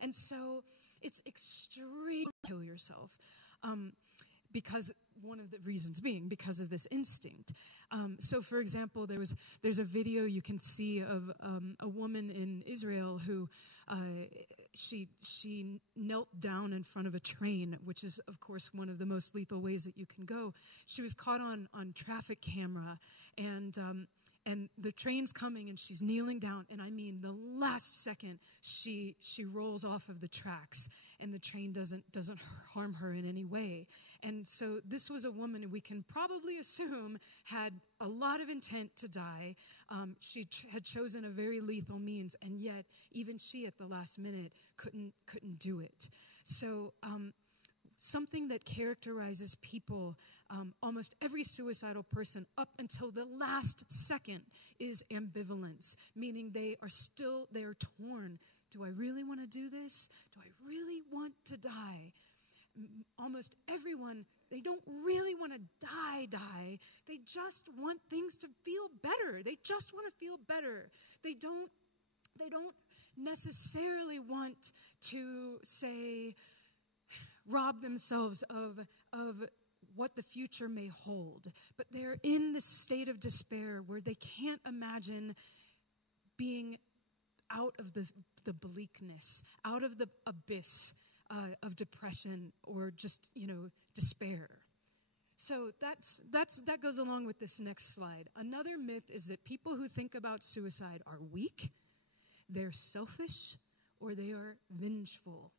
And so it's extreme to kill yourself. Because one of the reasons being because of this instinct. So, for example, there's a video you can see of a woman in Israel who she knelt down in front of a train, which is, of course, one of the most lethal ways that you can go. She was caught on traffic camera, and the train's coming, and she's kneeling down, and I mean, the last second, she rolls off of the tracks, and the train doesn't harm her in any way. And so this was a woman we can probably assume had a lot of intent to die. She had chosen a very lethal means, and yet even she, at the last minute, couldn't do it. So something that characterizes people, almost every suicidal person up until the last second, is ambivalence, meaning they are torn. Do I really want to do this? Do I really want to die? Almost everyone, they don't really want to die. They just want things to feel better. They just want to feel better. They don't necessarily want to, say, rob themselves of what the future may hold. But they're in this state of despair where they can't imagine being out of the bleakness, out of the abyss of depression or just, despair. So that goes along with this next slide. Another myth is that people who think about suicide are weak, they're selfish, or they are vengeful.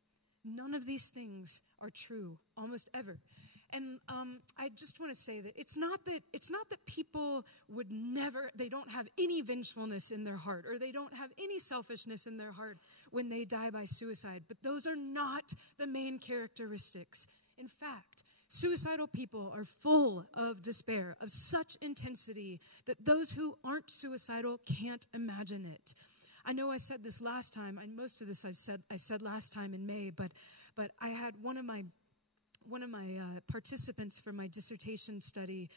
None of these things are true, almost ever. And I just want to say that it's not that people would never, they don't have any vengefulness in their heart, or they don't have any selfishness in their heart when they die by suicide. But those are not the main characteristics. In fact, suicidal people are full of despair, of such intensity that those who aren't suicidal can't imagine it. I know I said this last time, and most of this I said last time in May, but I had one of my participants for my dissertation study.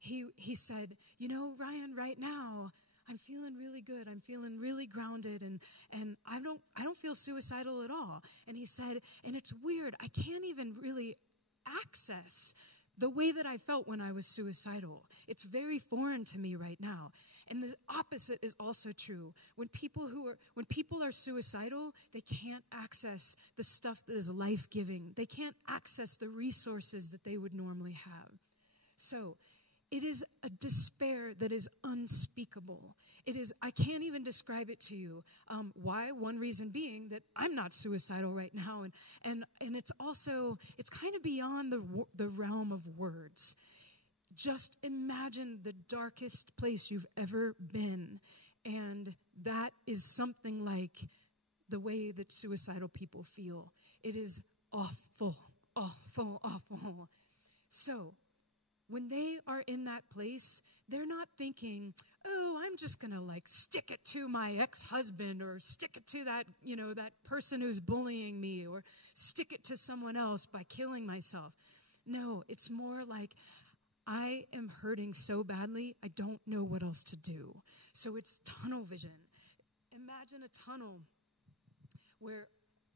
He said, Ryan, right now I'm feeling really good. I'm feeling really grounded, and I don't feel suicidal at all. And he said, and it's weird. I can't even really access the way that I felt when I was suicidal. It's very foreign to me right now. And the opposite is also true. When people are suicidal, they can't access the stuff that is life-giving. They can't access the resources that they would normally have. So it is a despair that is unspeakable. I can't even describe it to you. Why? One reason being that I'm not suicidal right now. And it's kind of beyond the realm of words. Just imagine the darkest place you've ever been. And that is something like the way that suicidal people feel. It is awful, awful, awful. So when they are in that place, they're not thinking, oh, I'm just going to stick it to my ex-husband, or stick it to that, that person who's bullying me, or stick it to someone else by killing myself. No, it's more like, I am hurting so badly, I don't know what else to do. So it's tunnel vision. Imagine a tunnel where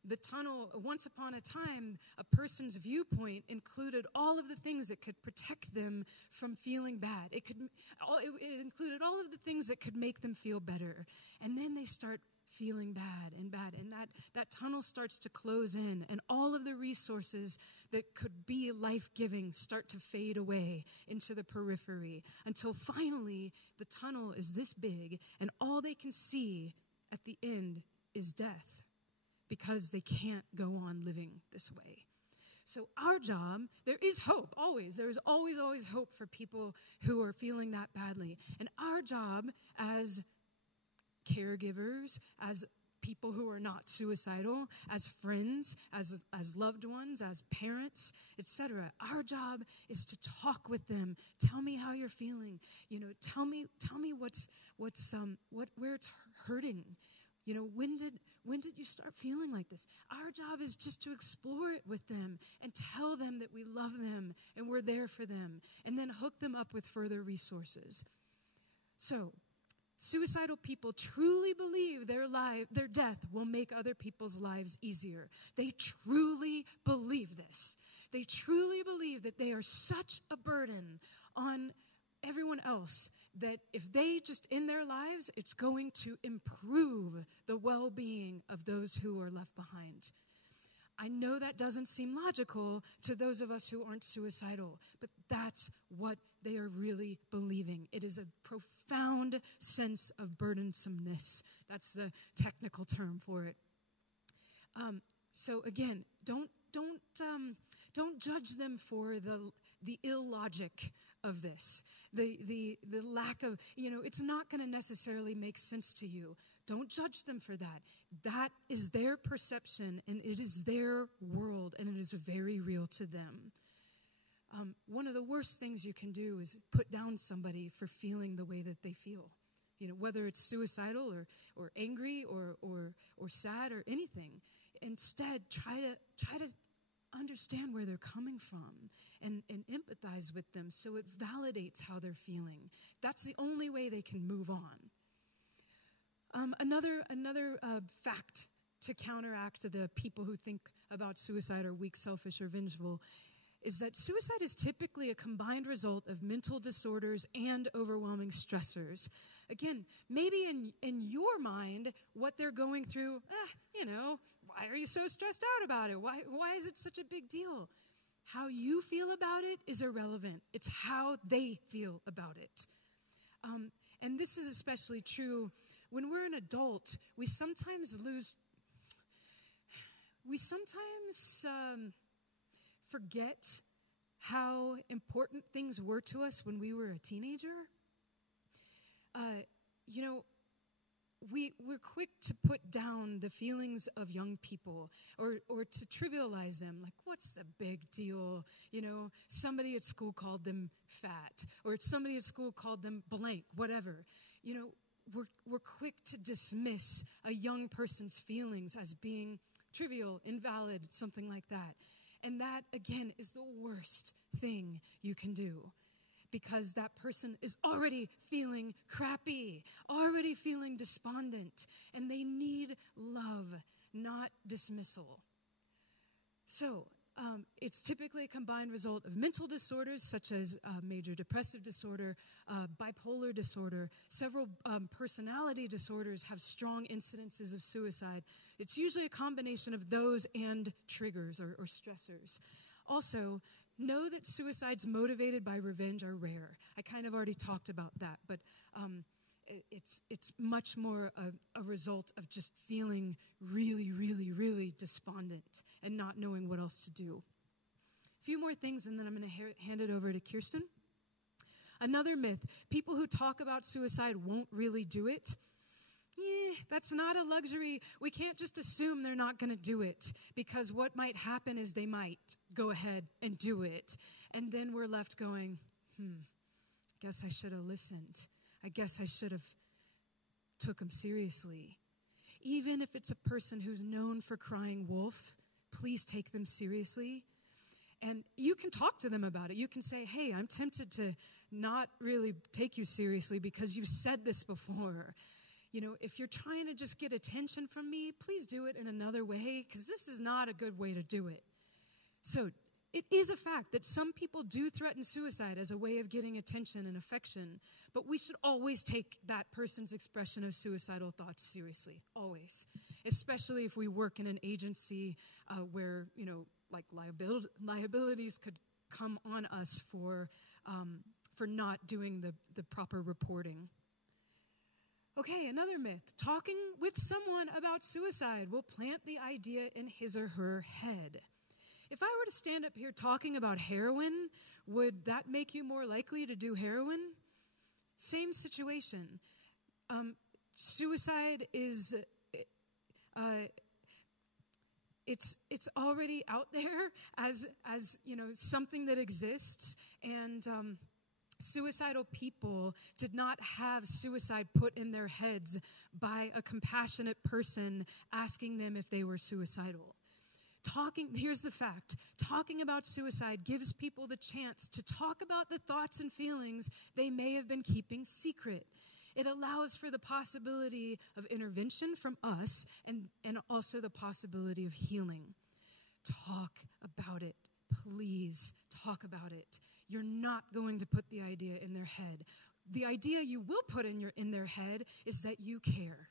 the tunnel, once upon a time, a person's viewpoint included all of the things that could protect them from feeling bad. It included all of the things that could make them feel better. And then they start feeling bad, and that tunnel starts to close in, and all of the resources that could be life-giving start to fade away into the periphery, until finally the tunnel is this big, and all they can see at the end is death, because they can't go on living this way. So our job, there is hope, always. There is always hope for people who are feeling that badly. And our job as caregivers, as people who are not suicidal, as friends, as loved ones, as parents, etc. Our job is to talk with them. Tell me how you're feeling. Tell me where it's hurting. When did you start feeling like this? Our job is just to explore it with them and tell them that we love them and we're there for them, and then hook them up with further resources. So, Suicidal people truly believe their death will make other people's lives easier. They truly believe this. They truly believe that they are such a burden on everyone else that if they just in their lives, it's going to improve the well-being of those who are left behind. I know that doesn't seem logical to those of us who aren't suicidal, but that's what they are really believing. It is a profound sense of burdensomeness. That's the technical term for it. So again, don't judge them for the illogic of this, the lack of, it's not going to necessarily make sense to you. Don't judge them for that. That is their perception, and it is their world, and it is very real to them. One of the worst things you can do is put down somebody for feeling the way that they feel. Whether it's suicidal or angry or sad or anything. Instead, try to understand where they're coming from and empathize with them so it validates how they're feeling. That's the only way they can move on. Another fact to counteract the people who think about suicide are weak, selfish, or vengeful is that suicide is typically a combined result of mental disorders and overwhelming stressors. Again, maybe in your mind, what they're going through, why are you so stressed out about it? Why is it such a big deal? How you feel about it is irrelevant. It's how they feel about it. And this is especially true when we're an adult. We sometimes forget how important things were to us when we were a teenager. We're quick to put down the feelings of young people or to trivialize them. Like, what's the big deal? Somebody at school called them fat, or somebody at school called them blank, whatever. We're quick to dismiss a young person's feelings as being trivial, invalid, something like that. And that, again, is the worst thing you can do, because that person is already feeling crappy, already feeling despondent, and they need love, not dismissal. So, it's typically a combined result of mental disorders such as major depressive disorder, bipolar disorder. Several personality disorders have strong incidences of suicide. It's usually a combination of those and triggers or stressors. Also, know that suicides motivated by revenge are rare. I kind of already talked about that, but it's much more a result of just feeling really, really, really despondent and not knowing what else to do. A few more things, and then I'm going to hand it over to Kirsten. Another myth: people who talk about suicide won't really do it. That's not a luxury. We can't just assume they're not going to do it, because what might happen is they might go ahead and do it. And then we're left going, guess I should have listened. I guess I should have took them seriously. Even if it's a person who's known for crying wolf, please take them seriously. And you can talk to them about it. You can say, hey, I'm tempted to not really take you seriously because you said this before. If you're trying to just get attention from me, please do it in another way, because this is not a good way to do it. So it is a fact that some people do threaten suicide as a way of getting attention and affection, but we should always take that person's expression of suicidal thoughts seriously, always, especially if we work in an agency where, like liabilities could come on us for not doing the proper reporting. Okay, another myth. Talking with someone about suicide will plant the idea in his or her head. If I were to stand up here talking about heroin, would that make you more likely to do heroin? Same situation. Suicide is, it's already out there as something that exists, and suicidal people did not have suicide put in their heads by a compassionate person asking them if they were suicidal. Here's the fact. Talking about suicide gives people the chance to talk about the thoughts and feelings they may have been keeping secret. It allows for the possibility of intervention from us and also the possibility of healing. Talk about it. Please talk about it. You're not going to put the idea in their head. The idea you will put in their head is that you care,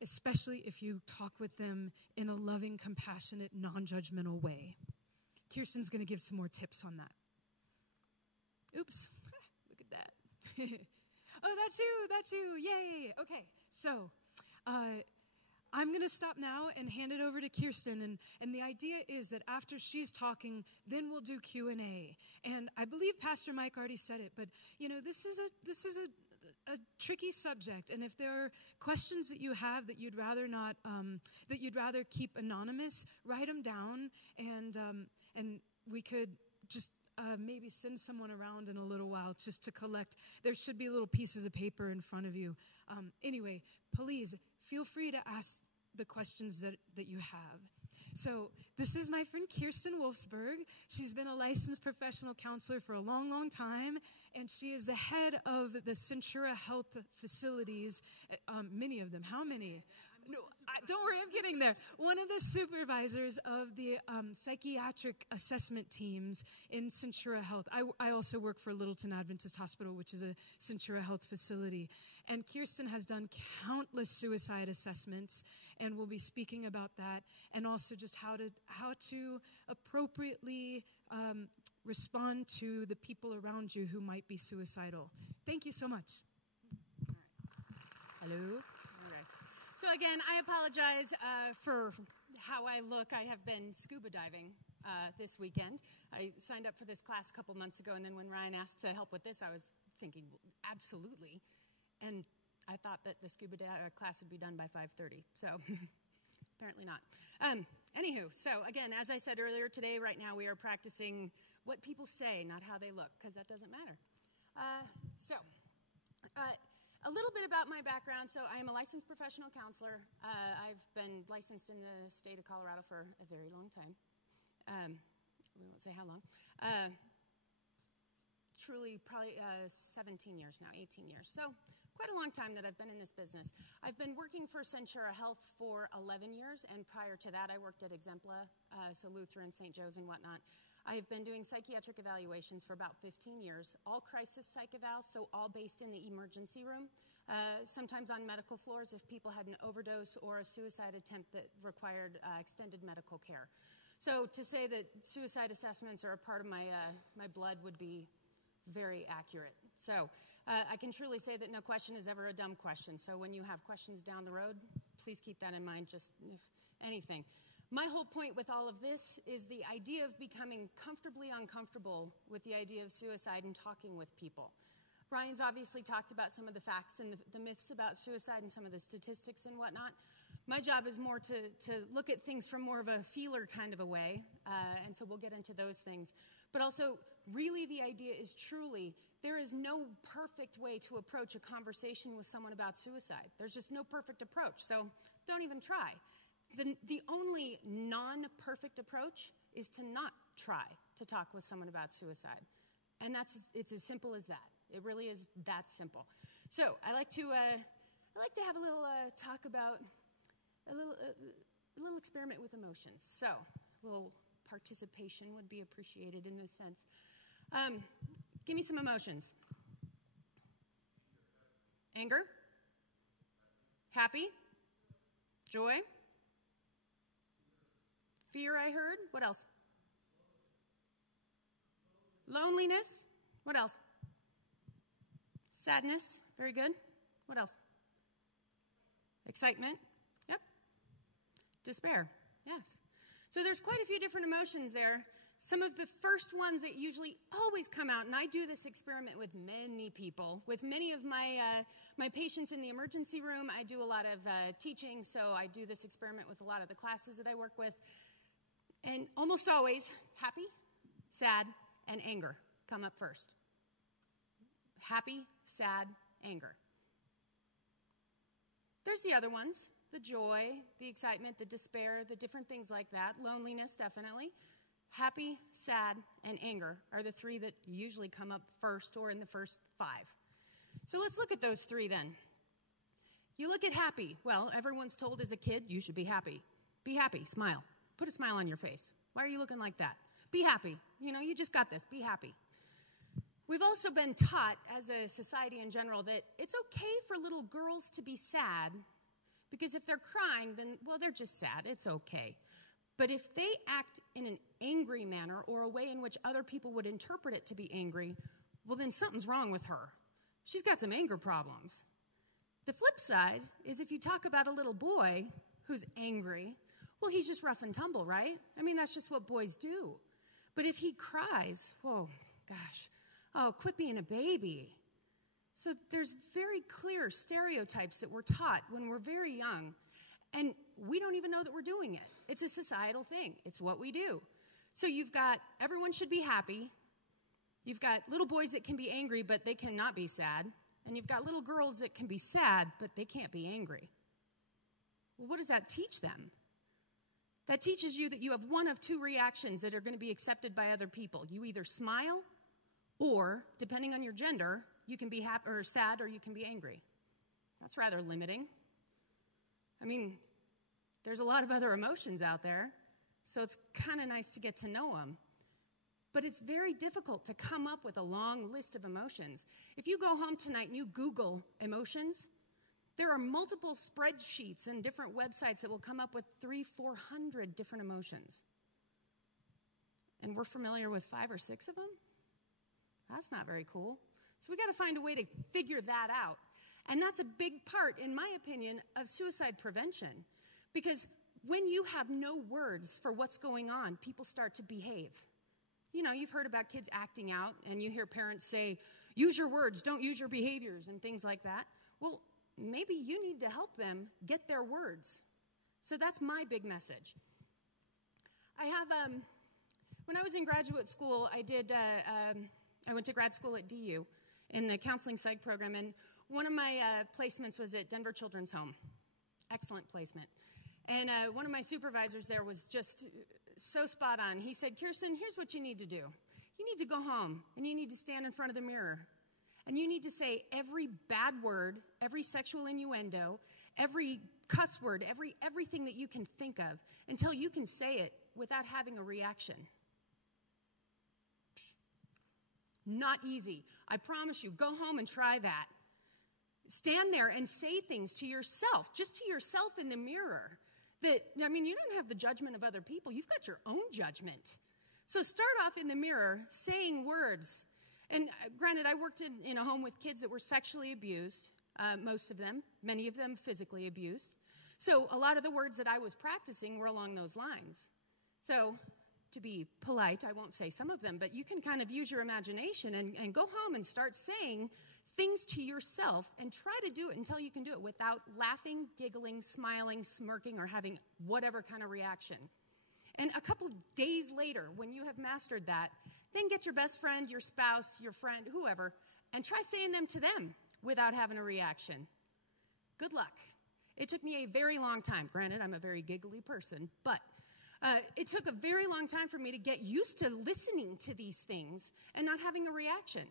especially if you talk with them in a loving, compassionate, non-judgmental way. Kirsten's going to give some more tips on that. Oops, look at that. Oh, that's you, yay. Okay, so I'm going to stop now and hand it over to Kirsten, and the idea is that after she's talking, then we'll do Q&A. And I believe Pastor Mike already said it, but this is a tricky subject, and if there are questions that you have that you'd rather not, that you'd rather keep anonymous, write them down, and we could just maybe send someone around in a little while just to collect. There should be little pieces of paper in front of you. Anyway, please feel free to ask the questions that you have. So this is my friend Kirsten Wolfsberg. She's been a licensed professional counselor for a long, long time, and she is the head of the Centura Health facilities, many of them. How many? No, don't worry, I'm getting there. One of the supervisors of the psychiatric assessment teams in Centura Health. I also work for Littleton Adventist Hospital, which is a Centura Health facility. And Kirsten has done countless suicide assessments, and we'll be speaking about that, and also just how to appropriately respond to the people around you who might be suicidal. Thank you so much. Hello. So again, I apologize for how I look. I have been scuba diving this weekend. I signed up for this class a couple months ago, and then when Ryan asked to help with this, I was thinking, absolutely. And I thought that the scuba class would be done by 5:30, so apparently not. Anywho, so again, as I said earlier today, right now we are practicing what people say, not how they look, because that doesn't matter. A little bit about my background. So I am a licensed professional counselor. I've been licensed in the state of Colorado for a very long time. We won't say how long. Truly, probably 17 years now, 18 years. So quite a long time that I've been in this business. I've been working for Centura Health for 11 years, and prior to that, I worked at Exempla, so Lutheran, St. Joe's, and whatnot. I have been doing psychiatric evaluations for about 15 years, all crisis psych evals, so all based in the emergency room, sometimes on medical floors if people had an overdose or a suicide attempt that required extended medical care. So to say that suicide assessments are a part of my blood would be very accurate. So I can truly say that no question is ever a dumb question. So when you have questions down the road, please keep that in mind, just if anything. My whole point with all of this is the idea of becoming comfortably uncomfortable with the idea of suicide and talking with people. Ryan's obviously talked about some of the facts and the myths about suicide and some of the statistics and whatnot. My job is more to look at things from more of a feeler kind of a way, and so we'll get into those things. But also, really the idea is truly, there is no perfect way to approach a conversation with someone about suicide. There's just no perfect approach, so don't even try. The only non-perfect approach is to not try to talk with someone about suicide. And it's as simple as that. It really is that simple. So I like to have a little talk about a little experiment with emotions. So a little participation would be appreciated in this sense. Give me some emotions. Anger? Happy? Joy? Fear, I heard. What else? Loneliness. What else? Sadness. Very good. What else? Excitement. Yep. Despair. Yes. So there's quite a few different emotions there. Some of the first ones that usually always come out, and I do this experiment with many people, with many of my patients in the emergency room. I do a lot of teaching, so I do this experiment with a lot of the classes that I work with. And almost always, happy, sad, and anger come up first. Happy, sad, anger. There's the other ones, the joy, the excitement, the despair, the different things like that. Loneliness, definitely. Happy, sad, and anger are the three that usually come up first or in the first 5. So let's look at those three then. You look at happy. Well, everyone's told as a kid, you should be happy. Be happy, smile. Put a smile on your face. Why are you looking like that? Be happy. You know, you just got this. Be happy. We've also been taught as a society in general that it's okay for little girls to be sad because if they're crying, then, well, they're just sad. It's okay. But if they act in an angry manner or a way in which other people would interpret it to be angry, well, then something's wrong with her. She's got some anger problems. The flip side is if you talk about a little boy who's angry, well, he's just rough and tumble, right? I mean, that's just what boys do. But if he cries, whoa, gosh, oh, quit being a baby. So there's very clear stereotypes that we're taught when we're very young, and we don't even know that we're doing it. It's a societal thing. It's what we do. So you've got everyone should be happy. You've got little boys that can be angry, but they cannot be sad. And you've got little girls that can be sad, but they can't be angry. Well, what does that teach them? That teaches you that you have one of two reactions that are going to be accepted by other people. You either smile, or, depending on your gender, you can be happy or sad, or you can be angry. That's rather limiting. I mean, there's a lot of other emotions out there, so it's kind of nice to get to know them. But it's very difficult to come up with a long list of emotions. If you go home tonight and you Google emotions, there are multiple spreadsheets and different websites that will come up with 300-400 different emotions. And we're familiar with 5 or 6 of them? That's not very cool. So we got to find a way to figure that out. And that's a big part, in my opinion, of suicide prevention. Because when you have no words for what's going on, people start to behave. You know, you've heard about kids acting out, and you hear parents say, use your words, don't use your behaviors, and things like that. Well, maybe you need to help them get their words. So that's my big message. I have, when I was in graduate school, I went to grad school at DU in the counseling psych program, and one of my placements was at Denver Children's Home. Excellent placement. And one of my supervisors there was just so spot on. He said, Kirsten, here's what you need to do. You need to go home, and you need to stand in front of the mirror, and you need to say every bad word, every sexual innuendo, every cuss word, everything that you can think of until you can say it without having a reaction. Not easy. I promise you, go home and try that. Stand there and say things to yourself, just to yourself in the mirror. That, I mean, you don't have the judgment of other people. You've got your own judgment. So start off in the mirror saying words. And granted, I worked in a home with kids that were sexually abused, most of them, many of them physically abused. So a lot of the words that I was practicing were along those lines. So to be polite, I won't say some of them, but you can kind of use your imagination and go home and start saying things to yourself and try to do it until you can do it without laughing, giggling, smiling, smirking, or having whatever kind of reaction. And a couple days later, when you have mastered that, then get your best friend, your spouse, your friend, whoever, and try saying them to them without having a reaction. Good luck. It took me a very long time. Granted, I'm a very giggly person, but it took a very long time for me to get used to listening to these things and not having a reaction.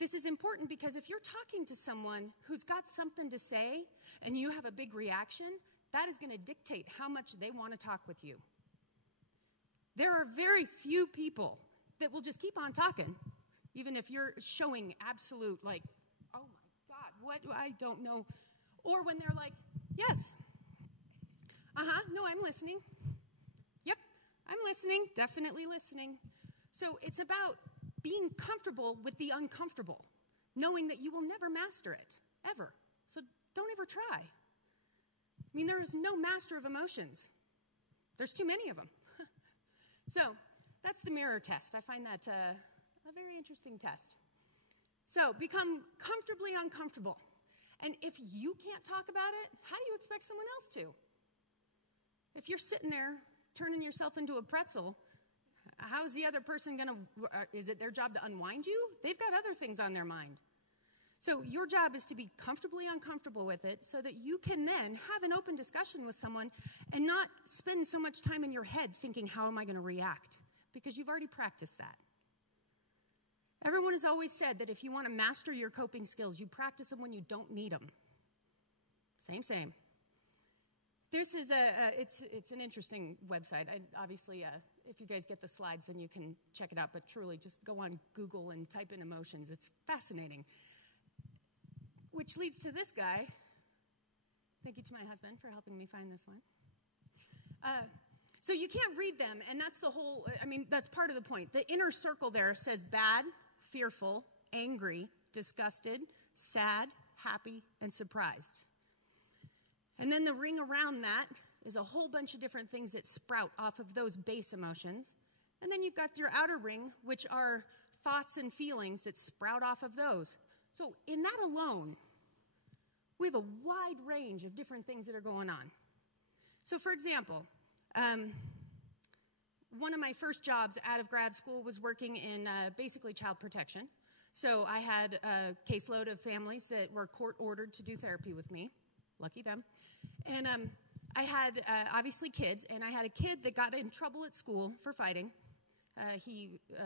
This is important because if you're talking to someone who's got something to say and you have a big reaction, that is going to dictate how much they want to talk with you. There are very few people that will just keep on talking, even if you're showing absolute, like, oh my God, what? I don't know. Or when they're like, yes, no, I'm listening. Yep, I'm listening, definitely listening. So it's about being comfortable with the uncomfortable, knowing that you will never master it, ever. So don't ever try. I mean, there is no master of emotions. There's too many of them. So that's the mirror test. I find that a very interesting test. So become comfortably uncomfortable. And if you can't talk about it, how do you expect someone else to? If you're sitting there turning yourself into a pretzel, how is the other person going to, is it their job to unwind you? They've got other things on their mind. So your job is to be comfortably uncomfortable with it so that you can then have an open discussion with someone and not spend so much time in your head thinking, how am I going to react? Because you've already practiced that. Everyone has always said that if you want to master your coping skills, you practice them when you don't need them. Same. This is it's an interesting website. Obviously, if you guys get the slides, then you can check it out. But truly, just go on Google and type in emotions. It's fascinating. Which leads to this guy. Thank you to my husband for helping me find this one. So you can't read them, and that's that's part of the point. The inner circle there says bad, fearful, angry, disgusted, sad, happy, and surprised. And then the ring around that is a whole bunch of different things that sprout off of those base emotions. And then you've got your outer ring, which are thoughts and feelings that sprout off of those. So in that alone, we have a wide range of different things that are going on. So for example, one of my first jobs out of grad school was working in basically child protection. So I had a caseload of families that were court-ordered to do therapy with me. Lucky them. And I had, obviously, kids, and I had a kid that got in trouble at school for fighting.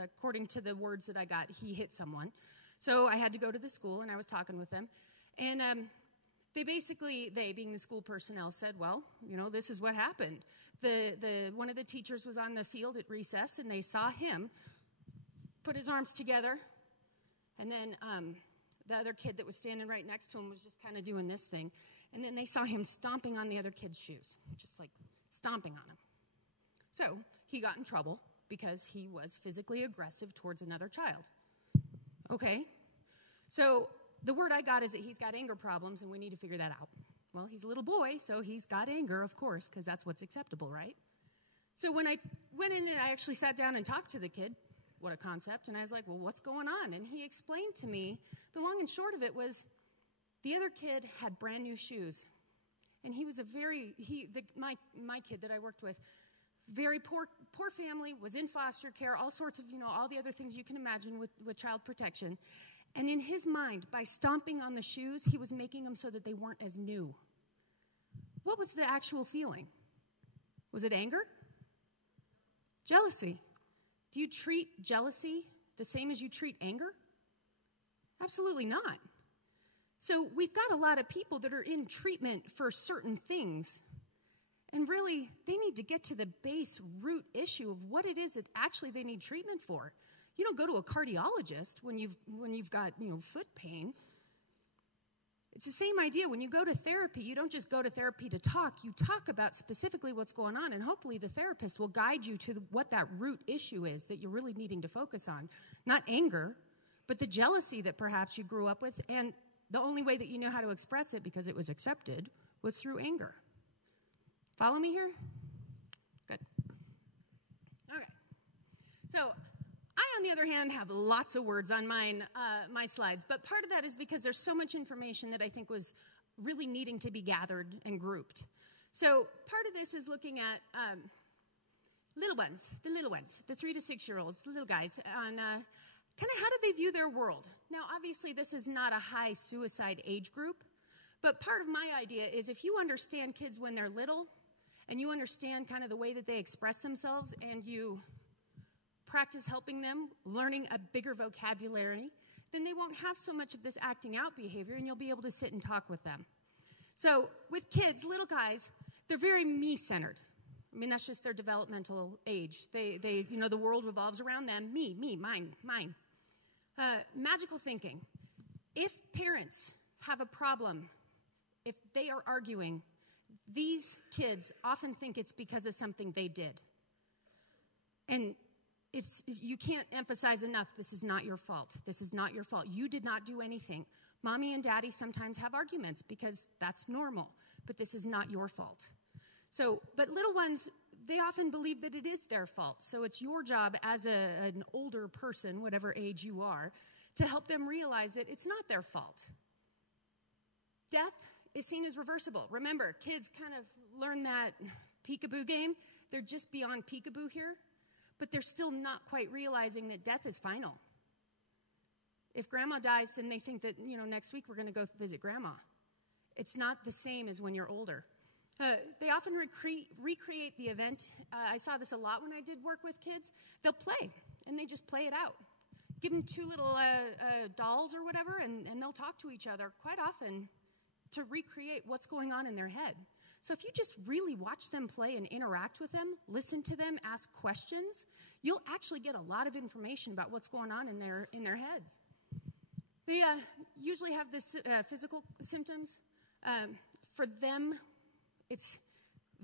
According to the words that I got, he hit someone. So I had to go to the school, and I was talking with them. And they being the school personnel, said, well, this is what happened. One of the teachers was on the field at recess, and they saw him put his arms together, and then the other kid that was standing right next to him was just kind of doing this thing. And then they saw him stomping on the other kid's shoes, just like stomping on him. So he got in trouble because he was physically aggressive towards another child. Okay, so the word I got is that he's got anger problems, and we need to figure that out. Well, he's a little boy, so he's got anger, of course, because that's what's acceptable, right? So when I went in and I actually sat down and talked to the kid, what a concept, and I was like, well, what's going on? And he explained to me, the long and short of it was, the other kid had brand new shoes, and he was my kid that I worked with, very poor family, was in foster care, all sorts of, all the other things you can imagine with child protection. And in his mind, by stomping on the shoes, he was making them so that they weren't as new. What was the actual feeling? Was it anger? Jealousy. Do you treat jealousy the same as you treat anger? Absolutely not. So we've got a lot of people that are in treatment for certain things, and really they need to get to the base root issue of what it is that actually they need treatment for. You don't go to a cardiologist when you've got foot pain. It's the same idea. When you go to therapy, you don't just go to therapy to talk. You talk about specifically what's going on, and hopefully the therapist will guide you to what that root issue is that you're really needing to focus on. Not anger, but the jealousy that perhaps you grew up with, and the only way that you know how to express it, because it was accepted, was through anger. Follow me here? Good. Okay. So I, on the other hand, have lots of words on my slides, but part of that is because there's so much information that I think was really needing to be gathered and grouped. So part of this is looking at the little ones, the 3 to 6 year olds, the little guys, on kind of how do they view their world. Now, obviously, this is not a high suicide age group, but part of my idea is if you understand kids when they're little, and you understand kind of the way that they express themselves, and you practice helping them, learning a bigger vocabulary, then they won't have so much of this acting out behavior, and you'll be able to sit and talk with them. So with kids, little guys, they're very me-centered. I mean, that's just their developmental age. They the world revolves around them. Me, mine. Magical thinking. If parents have a problem, if they are arguing, these kids often think it's because of something they did. And you can't emphasize enough, this is not your fault. This is not your fault. You did not do anything. Mommy and daddy sometimes have arguments because that's normal, but this is not your fault. So, but little ones, they often believe that it is their fault. So it's your job as an older person, whatever age you are, to help them realize that it's not their fault. Death is seen as reversible. Remember, kids kind of learn that peekaboo game. They're just beyond peekaboo here, but they're still not quite realizing that death is final. If grandma dies, then they think that, next week we're going to go visit grandma. It's not the same as when you're older. They often recreate the event. I saw this a lot when I did work with kids. They'll play, and they just play it out. give them two little dolls or whatever, and they'll talk to each other quite often to recreate what's going on in their head. So if you just really watch them play and interact with them, listen to them, ask questions, you'll actually get a lot of information about what's going on in their heads. They usually have this physical symptoms. For them, it's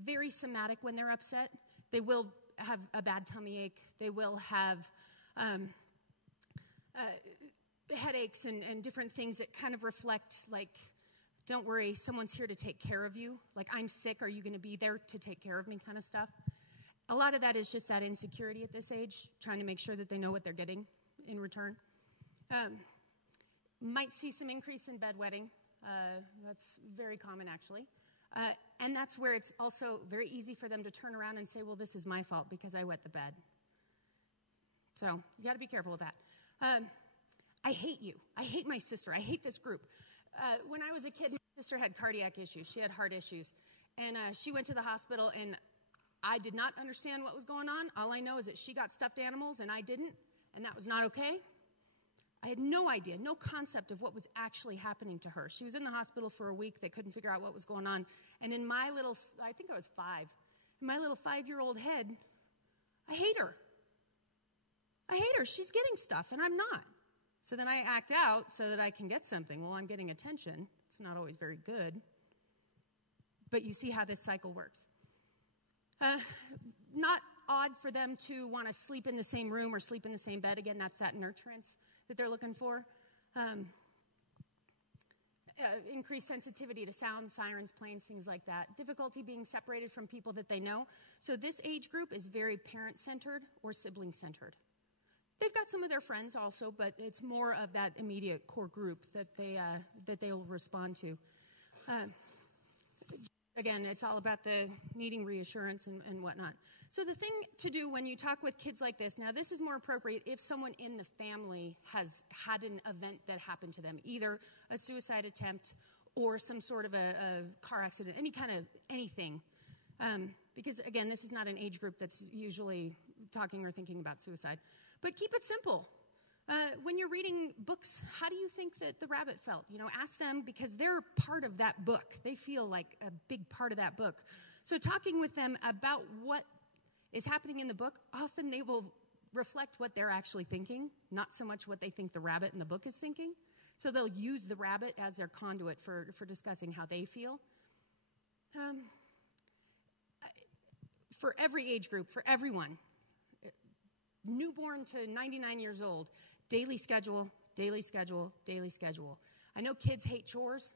very somatic when they're upset. They will have a bad tummy ache. They will have headaches and different things that kind of reflect, like, don't worry, someone's here to take care of you. Like, I'm sick, are you going to be there to take care of me kind of stuff. A lot of that is just that insecurity at this age, trying to make sure that they know what they're getting in return. Might see some increase in bedwetting. That's very common, actually. And that's where it's also very easy for them to turn around and say, well, this is my fault because I wet the bed. So you got to be careful with that. I hate you. I hate my sister. I hate this group. When I was a kid, my sister had cardiac issues. She had heart issues. And she went to the hospital, and I did not understand what was going on. All I know is that she got stuffed animals, and I didn't, and that was not okay. I had no idea, no concept of what was actually happening to her. She was in the hospital for a week. They couldn't figure out what was going on. And in my little, I think I was 5, in my little 5-year-old head, I hate her. I hate her. She's getting stuff, and I'm not. So then I act out so that I can get something. Well, I'm getting attention. It's not always very good. But you see how this cycle works. Not odd for them to want to sleep in the same room or sleep in the same bed. Again, that's that nurturance that they're looking for. Increased sensitivity to sound, sirens, planes, things like that. Difficulty being separated from people that they know. So this age group is very parent-centered or sibling-centered. They've got some of their friends also, but it's more of that immediate core group that they'll respond to. Again, it's all about the needing reassurance and whatnot. So the thing to do when you talk with kids like this, now this is more appropriate if someone in the family has had an event that happened to them, either a suicide attempt or some sort of a car accident, anything. Because again, this is not an age group that's usually talking or thinking about suicide. But keep it simple. When you're reading books, how do you think that the rabbit felt? Ask them, because they're part of that book. They feel like a big part of that book. So talking with them about what is happening in the book, often they will reflect what they're actually thinking, not so much what they think the rabbit in the book is thinking. So they'll use the rabbit as their conduit for discussing how they feel. For every age group, for everyone, newborn to 99 years old, daily schedule, daily schedule, daily schedule. I know kids hate chores.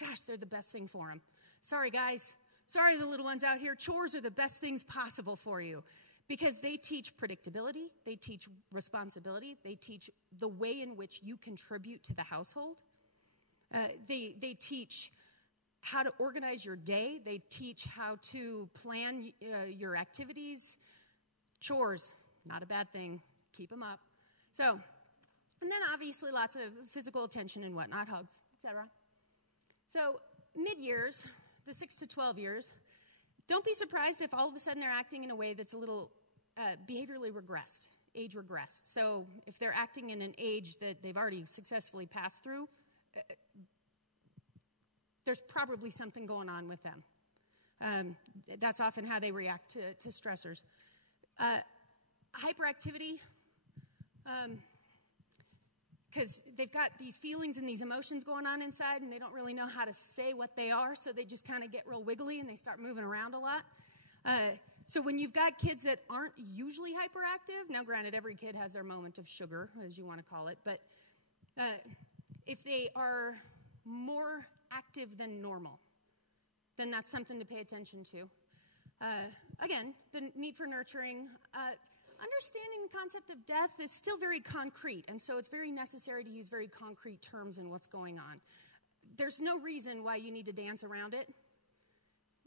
Gosh, they're the best thing for them. Sorry, guys. Sorry, the little ones out here. Chores are the best things possible for you because they teach predictability. They teach responsibility. They teach the way in which you contribute to the household. They teach how to organize your day. They teach how to plan your activities. Chores, not a bad thing. Keep them up. So, and then obviously lots of physical attention and whatnot, hugs, etc. So, mid-years, the 6 to 12 years, don't be surprised if all of a sudden they're acting in a way that's a little behaviorally regressed, age regressed. So, if they're acting in an age that they've already successfully passed through, there's probably something going on with them. That's often how they react to stressors. Hyperactivity, because they've got these feelings and these emotions going on inside, and they don't really know how to say what they are, so they just kind of get real wiggly and they start moving around a lot. So when you've got kids that aren't usually hyperactive, now granted every kid has their moment of sugar, as you want to call it, but if they are more active than normal, then that's something to pay attention to. Again, the need for nurturing. Understanding the concept of death is still very concrete, and so it's very necessary to use very concrete terms in what's going on. There's no reason why you need to dance around it.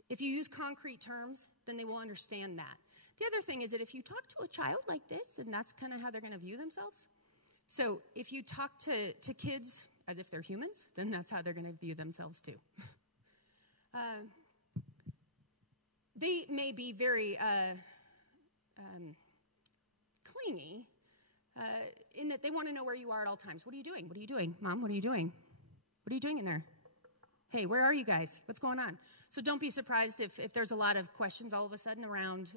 If you use concrete terms, then they will understand that. The other thing is that if you talk to a child like this, then that's kind of how they're going to view themselves. So if you talk to kids as if they're humans, then that's how they're going to view themselves too. They may be very clingy, in that they want to know where you are at all times. What are you doing? What are you doing? Mom, what are you doing? What are you doing in there? Hey, where are you guys? What's going on? So don't be surprised if there's a lot of questions all of a sudden around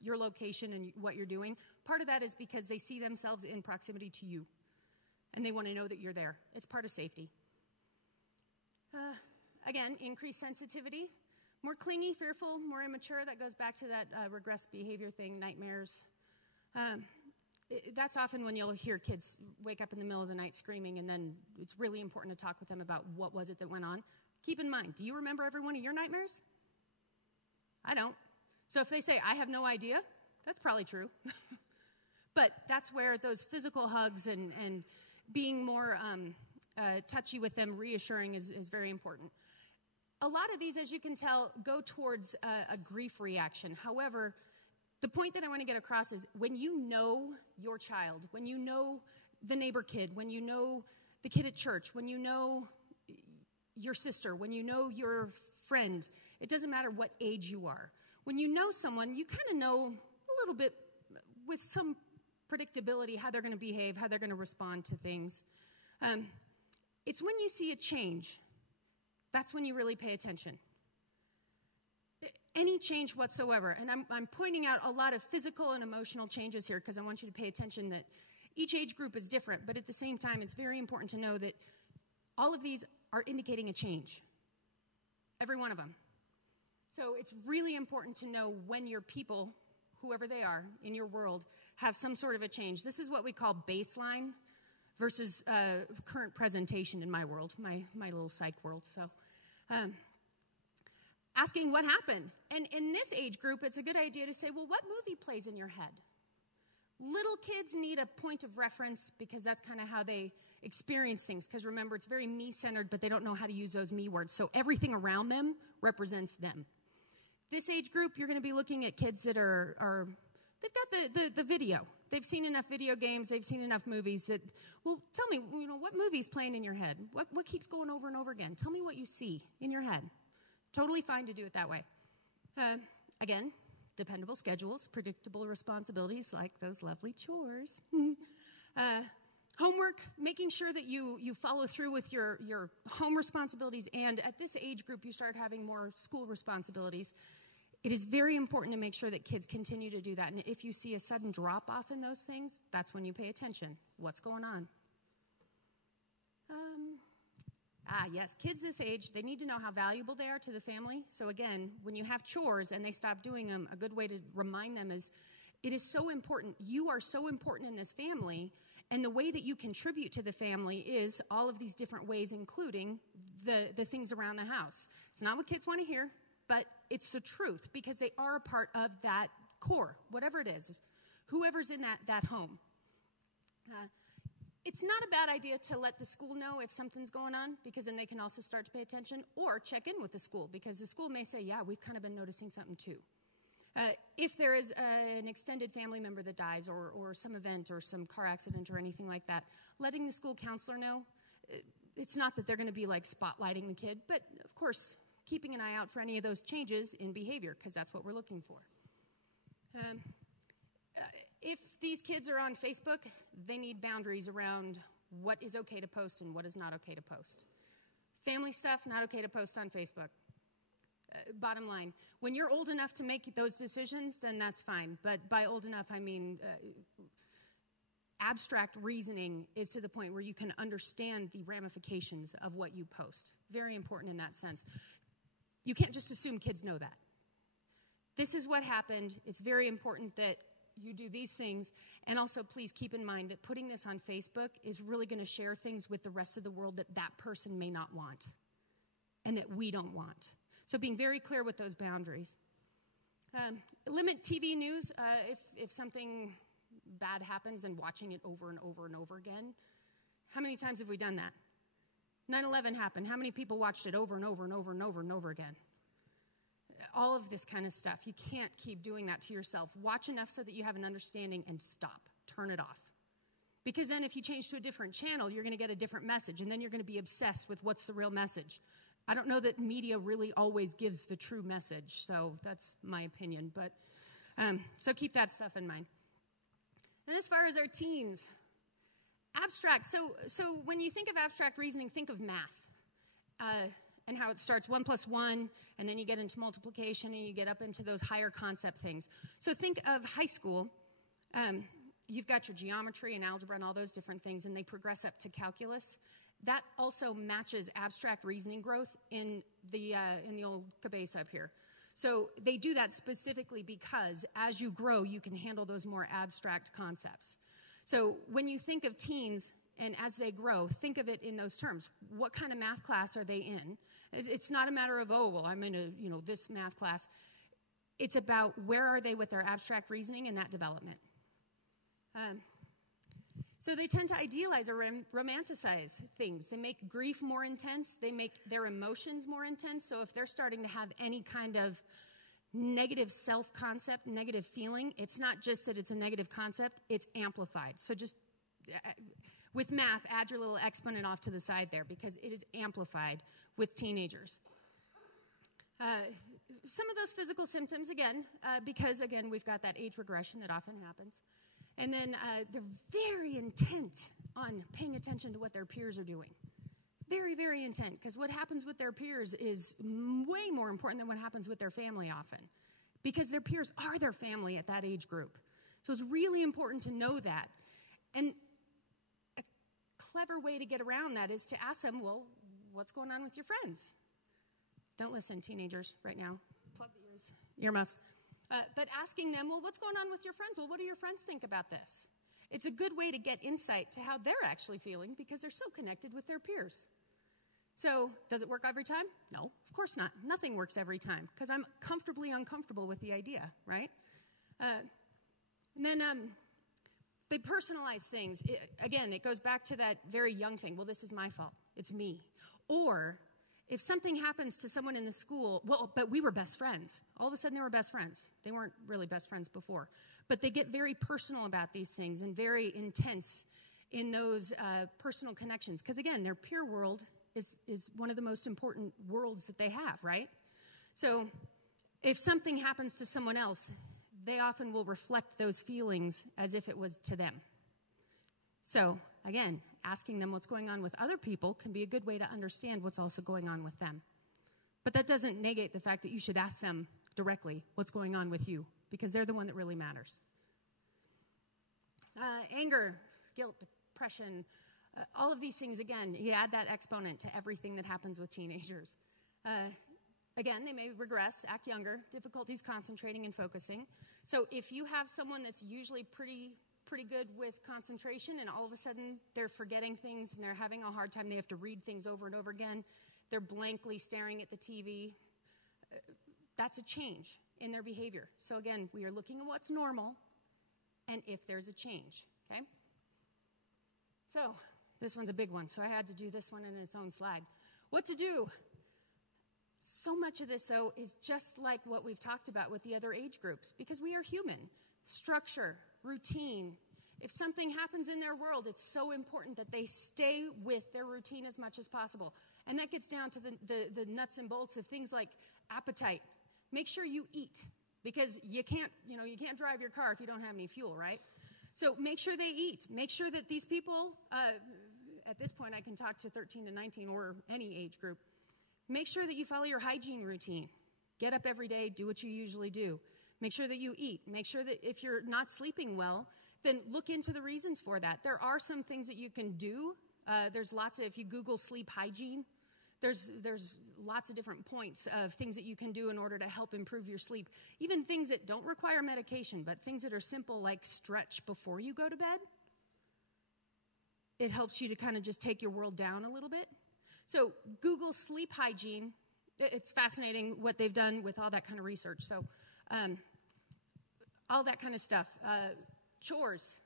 your location and what you're doing. Part of that is because they see themselves in proximity to you, and they want to know that you're there. It's part of safety. Again, increased sensitivity. More clingy, fearful, more immature. That goes back to that regressed behavior thing, nightmares. That's often when you'll hear kids wake up in the middle of the night screaming, and then it's really important to talk with them about what was it that went on. Keep in mind, do you remember every one of your nightmares? I don't. So if they say, I have no idea, that's probably true. But that's where those physical hugs and being more touchy with them, reassuring is very important. A lot of these, as you can tell, go towards a grief reaction. However, the point that I want to get across is when you know your child, when you know the neighbor kid, when you know the kid at church, when you know your sister, when you know your friend, it doesn't matter what age you are. When you know someone, you kind of know a little bit with some predictability how they're going to behave, how they're going to respond to things. It's when you see a change, that's when you really pay attention. Any change whatsoever, and I'm pointing out a lot of physical and emotional changes here because I want you to pay attention that each age group is different, but at the same time, it's very important to know that all of these are indicating a change, every one of them. So it's really important to know when your people, whoever they are in your world, have some sort of a change. This is what we call baseline versus current presentation in my world, my little psych world. So asking what happened. And in this age group, it's a good idea to say, well, what movie plays in your head? Little kids need a point of reference because that's kind of how they experience things. Because remember, it's very me-centered, but they don't know how to use those me words. So everything around them represents them. This age group, you're going to be looking at kids that they've got the video. They've seen enough video games. They've seen enough movies that, well, tell me, what movie's playing in your head? What keeps going over and over again? Tell me what you see in your head. Totally fine to do it that way. Again, dependable schedules, predictable responsibilities like those lovely chores. Homework, making sure that you follow through with your home responsibilities, and at this age group you start having more school responsibilities. It is very important to make sure that kids continue to do that, and if you see a sudden drop-off in those things, that's when you pay attention. What's going on? Yes, kids this age, they need to know how valuable they are to the family. So again, when you have chores and they stop doing them, a good way to remind them is, it is so important. You are so important in this family, and the way that you contribute to the family is all of these different ways, including the things around the house. It's not what kids want to hear, but it's the truth, because they are a part of that core, whatever it is, whoever's in that home. It's not a bad idea to let the school know if something's going on, because then they can also start to pay attention, or check in with the school, because the school may say, yeah, we've kind of been noticing something too. If there is an extended family member that dies, or some event or some car accident or anything like that, letting the school counselor know, it's not that they're going to be like spotlighting the kid, but of course, keeping an eye out for any of those changes in behavior, because that's what we're looking for. If these kids are on Facebook, they need boundaries around what is okay to post and what is not okay to post. Family stuff, not okay to post on Facebook. Bottom line, when you're old enough to make those decisions, then that's fine. But by old enough, I mean abstract reasoning is to the point where you can understand the ramifications of what you post. Very important in that sense. You can't just assume kids know that. This is what happened. It's very important that you do these things. And also, please keep in mind that putting this on Facebook is really going to share things with the rest of the world that that person may not want and that we don't want. So being very clear with those boundaries. Limit TV news if something bad happens, and watching it over and over and over again. How many times have we done that? 9/11 happened. How many people watched it over and over and over and over and over again? All of this kind of stuff. You can't keep doing that to yourself. Watch enough so that you have an understanding and stop. Turn it off. Because then if you change to a different channel, you're going to get a different message, and then you're going to be obsessed with what's the real message. I don't know that media really always gives the true message, so that's my opinion. But so keep that stuff in mind. Then as far as our teens, abstract. So when you think of abstract reasoning, think of math and how it starts 1 + 1, and then you get into multiplication, and you get up into those higher concept things. So think of high school. You've got your geometry and algebra and all those different things, and they progress up to calculus. That also matches abstract reasoning growth in the old cabase up here. So they do that specifically because as you grow, you can handle those more abstract concepts. So when you think of teens and as they grow, think of it in those terms. What kind of math class are they in? It's not a matter of, oh, well, I'm in this math class. It's about where are they with their abstract reasoning and that development. So they tend to idealize or romanticize things. They make grief more intense. They make their emotions more intense. So if they're starting to have any kind of negative self-concept, negative feeling, it's not just that it's a negative concept, it's amplified. So just with math, add your little exponent off to the side there because it is amplified with teenagers. Some of those physical symptoms, again, because, again, we've got that age regression that often happens. And then they're very intent on paying attention to what their peers are doing. Very, very intent, because what happens with their peers is way more important than what happens with their family often, because their peers are their family at that age group. So it's really important to know that. And a clever way to get around that is to ask them, well, what's going on with your friends? Don't listen, teenagers, right now. Plug the earmuffs. But asking them, well, what's going on with your friends? Well, what do your friends think about this? It's a good way to get insight to how they're actually feeling because they're so connected with their peers. So does it work every time? No, of course not. Nothing works every time because I'm comfortably uncomfortable with the idea, right? And then they personalize things. Again, it goes back to that very young thing. Well, this is my fault. It's me. Or if something happens to someone in the school, well, but we were best friends. All of a sudden, they were best friends. They weren't really best friends before. But they get very personal about these things and very intense in those personal connections. Because, again, their peer world is one of the most important worlds that they have, right? So if something happens to someone else, they often will reflect those feelings as if it was to them. So, again, asking them what's going on with other people can be a good way to understand what's also going on with them. But that doesn't negate the fact that you should ask them directly what's going on with you, because they're the one that really matters. Anger, guilt, depression, all of these things, again, you add that exponent to everything that happens with teenagers. Again, they may regress, act younger, difficulties concentrating and focusing. So if you have someone that's usually pretty good with concentration and all of a sudden they're forgetting things and they're having a hard time, they have to read things over and over again, they're blankly staring at the TV, that's a change in their behavior. So again, we are looking at what's normal and if there's a change, okay? So this one's a big one, so I had to do this one in its own slide. What to do? So much of this, though, is just like what we've talked about with the other age groups, because we are human. Structure, routine. If something happens in their world, it's so important that they stay with their routine as much as possible. And that gets down to the nuts and bolts of things like appetite. Make sure you eat, because you can't drive your car if you don't have any fuel, right? So make sure they eat. Make sure that these people, at this point I can talk to 13 to 19 or any age group. Make sure that you follow your hygiene routine. Get up every day, do what you usually do. Make sure that you eat. Make sure that if you're not sleeping well, then look into the reasons for that. There are some things that you can do. There's lots of, if you Google sleep hygiene, there's lots of different points of things that you can do in order to help improve your sleep. Even things that don't require medication, but things that are simple like stretch before you go to bed. It helps you to kind of just take your world down a little bit. So Google sleep hygiene. It's fascinating what they've done with all that kind of research. So all that kind of stuff. Chores,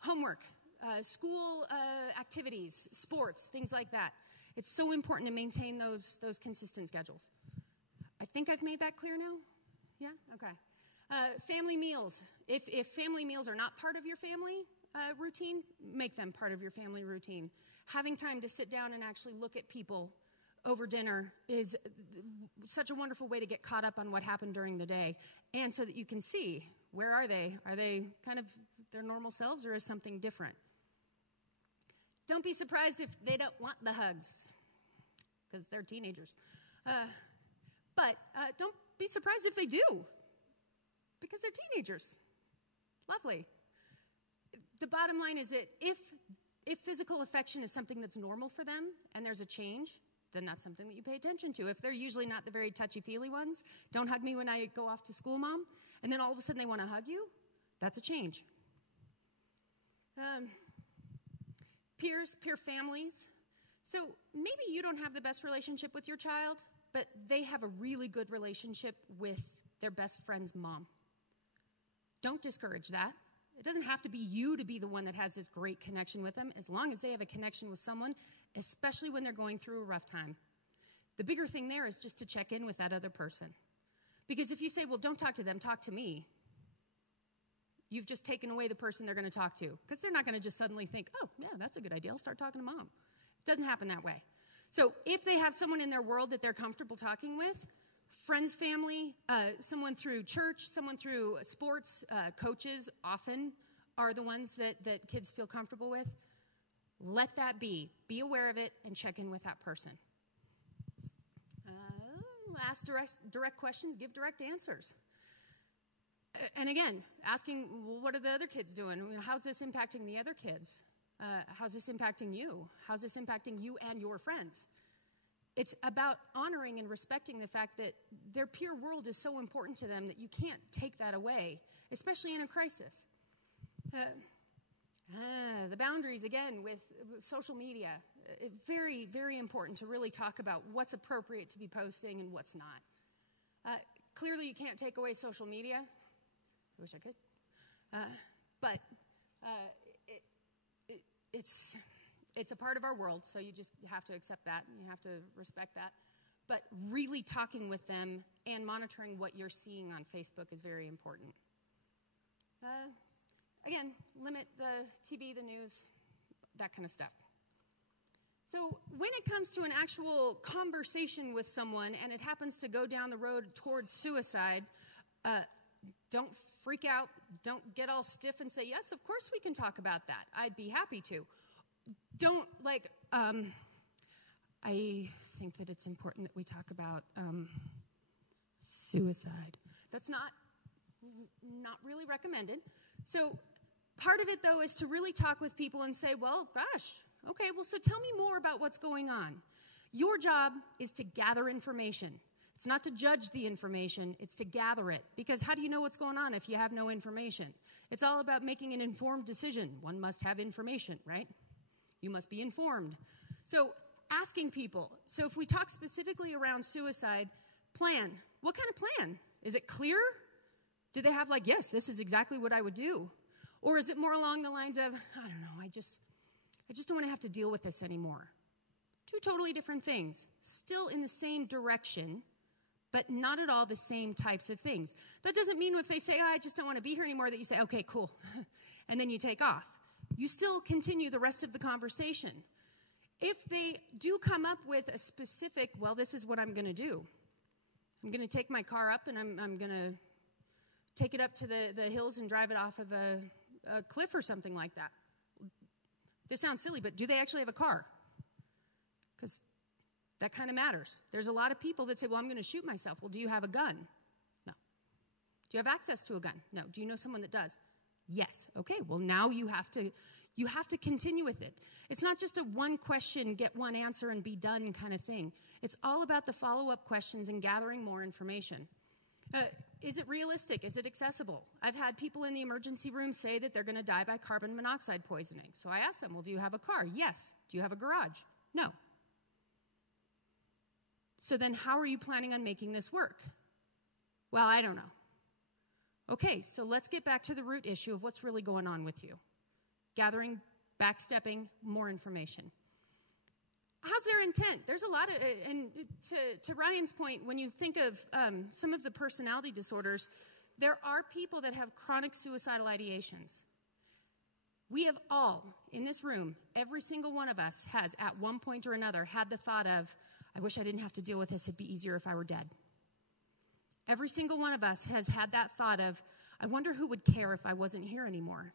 homework, school activities, sports, things like that. It's so important to maintain those consistent schedules. I think I've made that clear now? Yeah? Okay. Family meals. If family meals are not part of your family routine, make them part of your family routine. Having time to sit down and actually look at people over dinner is such a wonderful way to get caught up on what happened during the day, and so that you can see Where are they? Are they kind of their normal selves, or is something different? Don't be surprised if they don't want the hugs, because they're teenagers. But don't be surprised if they do, because they're teenagers. Lovely. The bottom line is that if physical affection is something that's normal for them and there's a change, then that's something that you pay attention to. If they're usually not the very touchy-feely ones, don't hug me when I go off to school, Mom, and then all of a sudden they want to hug you, that's a change. Peers, peer families. So maybe you don't have the best relationship with your child, but they have a really good relationship with their best friend's mom. Don't discourage that. It doesn't have to be you to be the one that has this great connection with them, as long as they have a connection with someone, especially when they're going through a rough time. The bigger thing there is just to check in with that other person. Because if you say, well, don't talk to them, talk to me, you've just taken away the person they're going to talk to. Because they're not going to just suddenly think, oh, yeah, that's a good idea. I'll start talking to Mom. It doesn't happen that way. So if they have someone in their world that they're comfortable talking with, friends, family, someone through church, someone through sports, coaches often are the ones that kids feel comfortable with. Let that be. Be aware of it and check in with that person. Ask direct questions, give direct answers. And again, asking, well, what are the other kids doing? How's this impacting the other kids? How's this impacting you? How's this impacting you and your friends? It's about honoring and respecting the fact that their peer world is so important to them that you can't take that away, especially in a crisis. The boundaries, again, with social media. Very, very important to really talk about what's appropriate to be posting and what's not. Clearly, you can't take away social media. I wish I could. But it's a part of our world, so you just have to accept that, and you have to respect that. But really talking with them and monitoring what you're seeing on Facebook is very important. Again, limit the TV, the news, that kind of stuff. So when it comes to an actual conversation with someone and it happens to go down the road towards suicide, don't freak out. Don't get all stiff and say, yes, of course we can talk about that. I'd be happy to. Don't, I think that it's important that we talk about suicide. That's not really recommended. So part of it, though, is to really talk with people and say, well, gosh, okay, well, so tell me more about what's going on. Your job is to gather information. It's not to judge the information, it's to gather it. Because how do you know what's going on if you have no information? It's all about making an informed decision. One must have information, right? You must be informed. So asking people. So if we talk specifically around suicide, plan. What kind of plan? Is it clear? Do they have yes, this is exactly what I would do? Or is it more along the lines of, I don't know, I just don't want to have to deal with this anymore? Two totally different things. Still in the same direction, but not at all the same types of things. That doesn't mean if they say, I just don't want to be here anymore, that you say, okay, cool, and then you take off. You still continue the rest of the conversation. If they do come up with a specific, well, this is what I'm going to do. I'm going to take my car up and I'm going to take it up to the hills and drive it off of a cliff or something like that. This sounds silly, but do they actually have a car? Because that kind of matters. There's a lot of people that say, well, I'm going to shoot myself. Well, do you have a gun? No. Do you have access to a gun? No. Do you know someone that does? Yes. Okay, well, now you have to continue with it. It's not just a one question, get one answer and be done kind of thing. It's all about the follow-up questions and gathering more information. Is it realistic? Is it accessible? I've had people in the emergency room say that they're going to die by carbon monoxide poisoning. So I asked them, well, do you have a car? Yes. Do you have a garage? No. So then how are you planning on making this work? Well, I don't know. Okay, so let's get back to the root issue of what's really going on with you. Gathering, backstepping, more information. How's their intent? There's a lot of, and to Ryan's point, when you think of some of the personality disorders, there are people that have chronic suicidal ideations. We have all, in this room, every single one of us has, at one point or another, had the thought of, I wish I didn't have to deal with this. It'd be easier if I were dead. Every single one of us has had that thought of, I wonder who would care if I wasn't here anymore.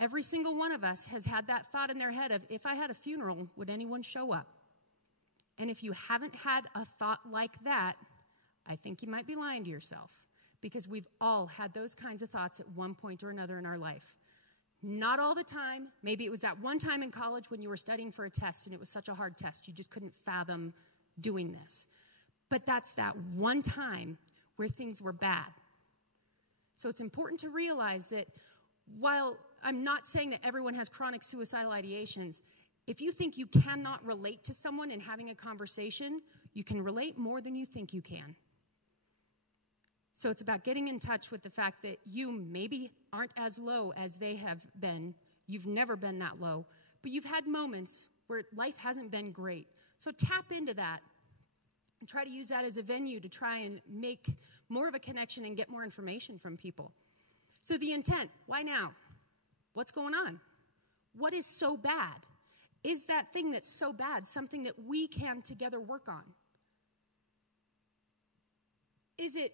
Every single one of us has had that thought in their head of, if I had a funeral, would anyone show up? And if you haven't had a thought like that, I think you might be lying to yourself, because we've all had those kinds of thoughts at one point or another in our life. Not all the time. Maybe it was that one time in college when you were studying for a test and it was such a hard test, you just couldn't fathom doing this. But that's that one time where things were bad. So it's important to realize that while I'm not saying that everyone has chronic suicidal ideations, if you think you cannot relate to someone in having a conversation, you can relate more than you think you can. So it's about getting in touch with the fact that you maybe aren't as low as they have been. You've never been that low, but you've had moments where life hasn't been great. So tap into that and try to use that as a venue to try and make more of a connection and get more information from people. So the intent, why now? What's going on? What is so bad? Is that thing that's so bad something that we can together work on? Is it,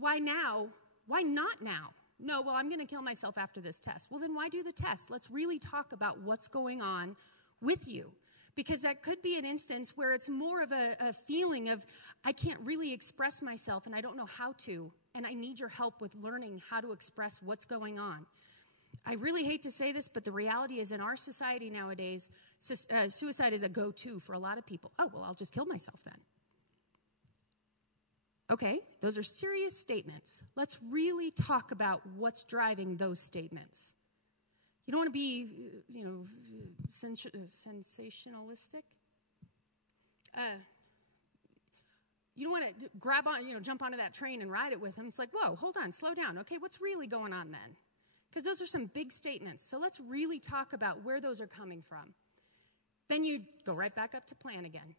why now? Why not now? No, well, I'm going to kill myself after this test. Well, then why do the test? Let's really talk about what's going on with you. Because that could be an instance where it's more of a feeling of, I can't really express myself and I don't know how to, and I need your help with learning how to express what's going on. I really hate to say this, but the reality is in our society nowadays, suicide is a go-to for a lot of people. Oh, well, I'll just kill myself then. Okay, those are serious statements. Let's really talk about what's driving those statements. You don't want to be, sensationalistic. You don't want to grab on, jump onto that train and ride it with them. It's like, whoa, hold on, slow down. Okay, what's really going on then? Because those are some big statements. So let's really talk about where those are coming from. Then you go right back up to plan again.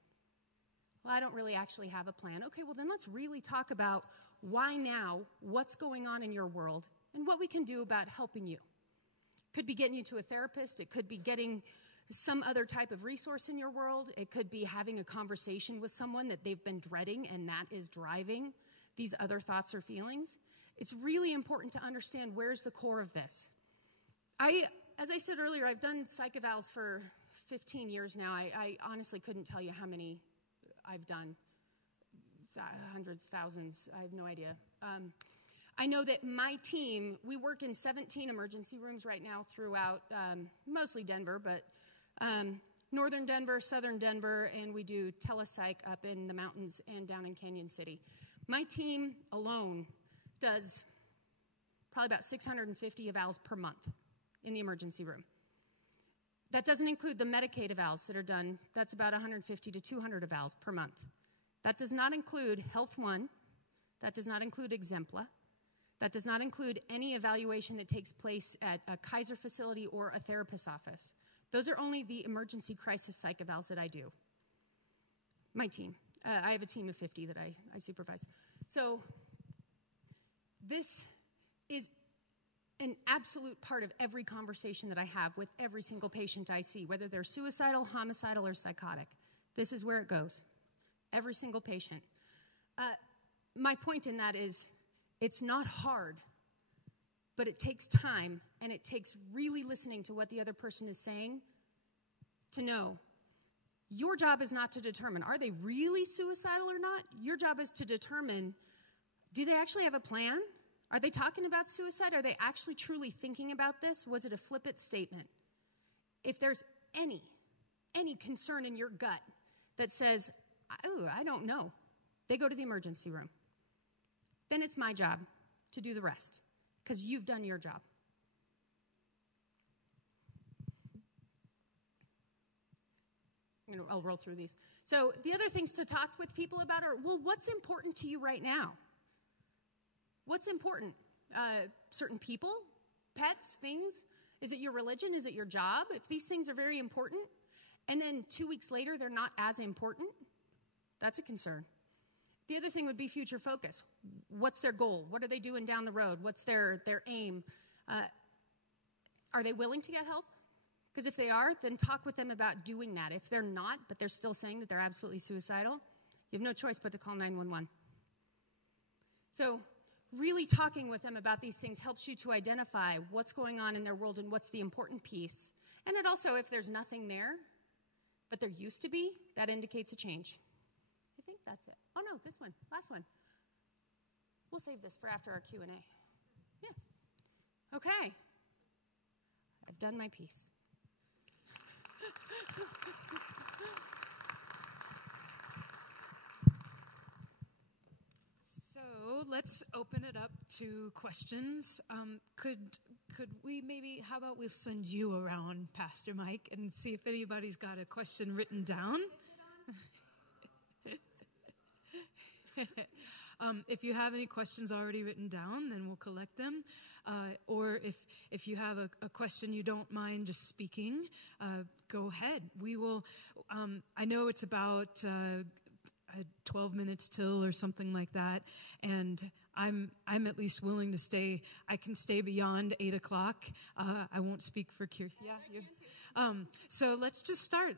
Well, I don't really actually have a plan. Okay, well then let's really talk about why now, what's going on in your world, and what we can do about helping you. Could be getting you to a therapist. It could be getting some other type of resource in your world. It could be having a conversation with someone that they've been dreading and that is driving these other thoughts or feelings. It's really important to understand where's the core of this. As I said earlier, I've done psych evals for 15 years now. I honestly couldn't tell you how many I've done. Hundreds, thousands, I have no idea. I know that my team, we work in 17 emergency rooms right now throughout, mostly Denver, but northern Denver, southern Denver, and we do telepsych up in the mountains and down in Canyon City. My team alone does probably about 650 evals per month in the emergency room. That doesn't include the Medicaid evals that are done. That's about 150 to 200 evals per month. That does not include Health One. That does not include Exempla. That does not include any evaluation that takes place at a Kaiser facility or a therapist's office. Those are only the emergency crisis psych evals that I do. My team. I have a team of 50 that I supervise. So this is an absolute part of every conversation that I have with every single patient I see, whether they're suicidal, homicidal, or psychotic. This is where it goes. Every single patient. My point in that is, it's not hard, but it takes time, and it takes really listening to what the other person is saying to know. Your job is not to determine, are they really suicidal or not? Your job is to determine, do they actually have a plan? Are they talking about suicide? Are they actually truly thinking about this? Was it a flippant statement? If there's any concern in your gut that says, oh, I don't know, they go to the emergency room. Then it's my job to do the rest, because you've done your job. I'll roll through these. So the other things to talk with people about are, well, what's important to you right now? What's important? Certain people, pets, things? Is it your religion? Is it your job? If these things are very important, and then 2 weeks later they're not as important, that's a concern. The other thing would be future focus. What's their goal? What are they doing down the road? What's their aim? Are they willing to get help? Because if they are, then talk with them about doing that. If they're not, but they're still saying that they're absolutely suicidal, you have no choice but to call 911. So really talking with them about these things helps you to identify what's going on in their world and what's the important piece. And it also, if there's nothing there, but there used to be, that indicates a change. I think that's it. Oh, no, this one, last one. We'll save this for after our Q&A. Yeah. Okay. I've done my piece. So let's open it up to questions. Could we maybe, how about we'll send you around, Pastor Mike, and see if anybody's got a question written down? If you have any questions already written down, then we'll collect them. Or if you have a question you don't mind just speaking, go ahead. We will, I know it's about 12 minutes till or something like that, and I'm at least willing to stay. I can stay beyond 8 o'clock. I won't speak for Kier. Yeah, you. So let's just start.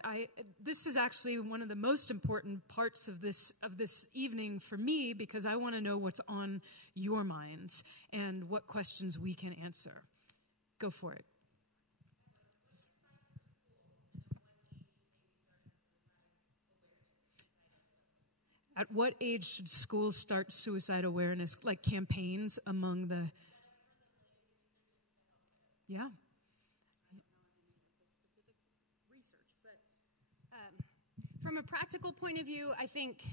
This is actually one of the most important parts of this evening for me, because I want to know what's on your minds and what questions we can answer. Go for it. At what age should schools start suicide awareness, like campaigns among the... Yeah. From a practical point of view, I think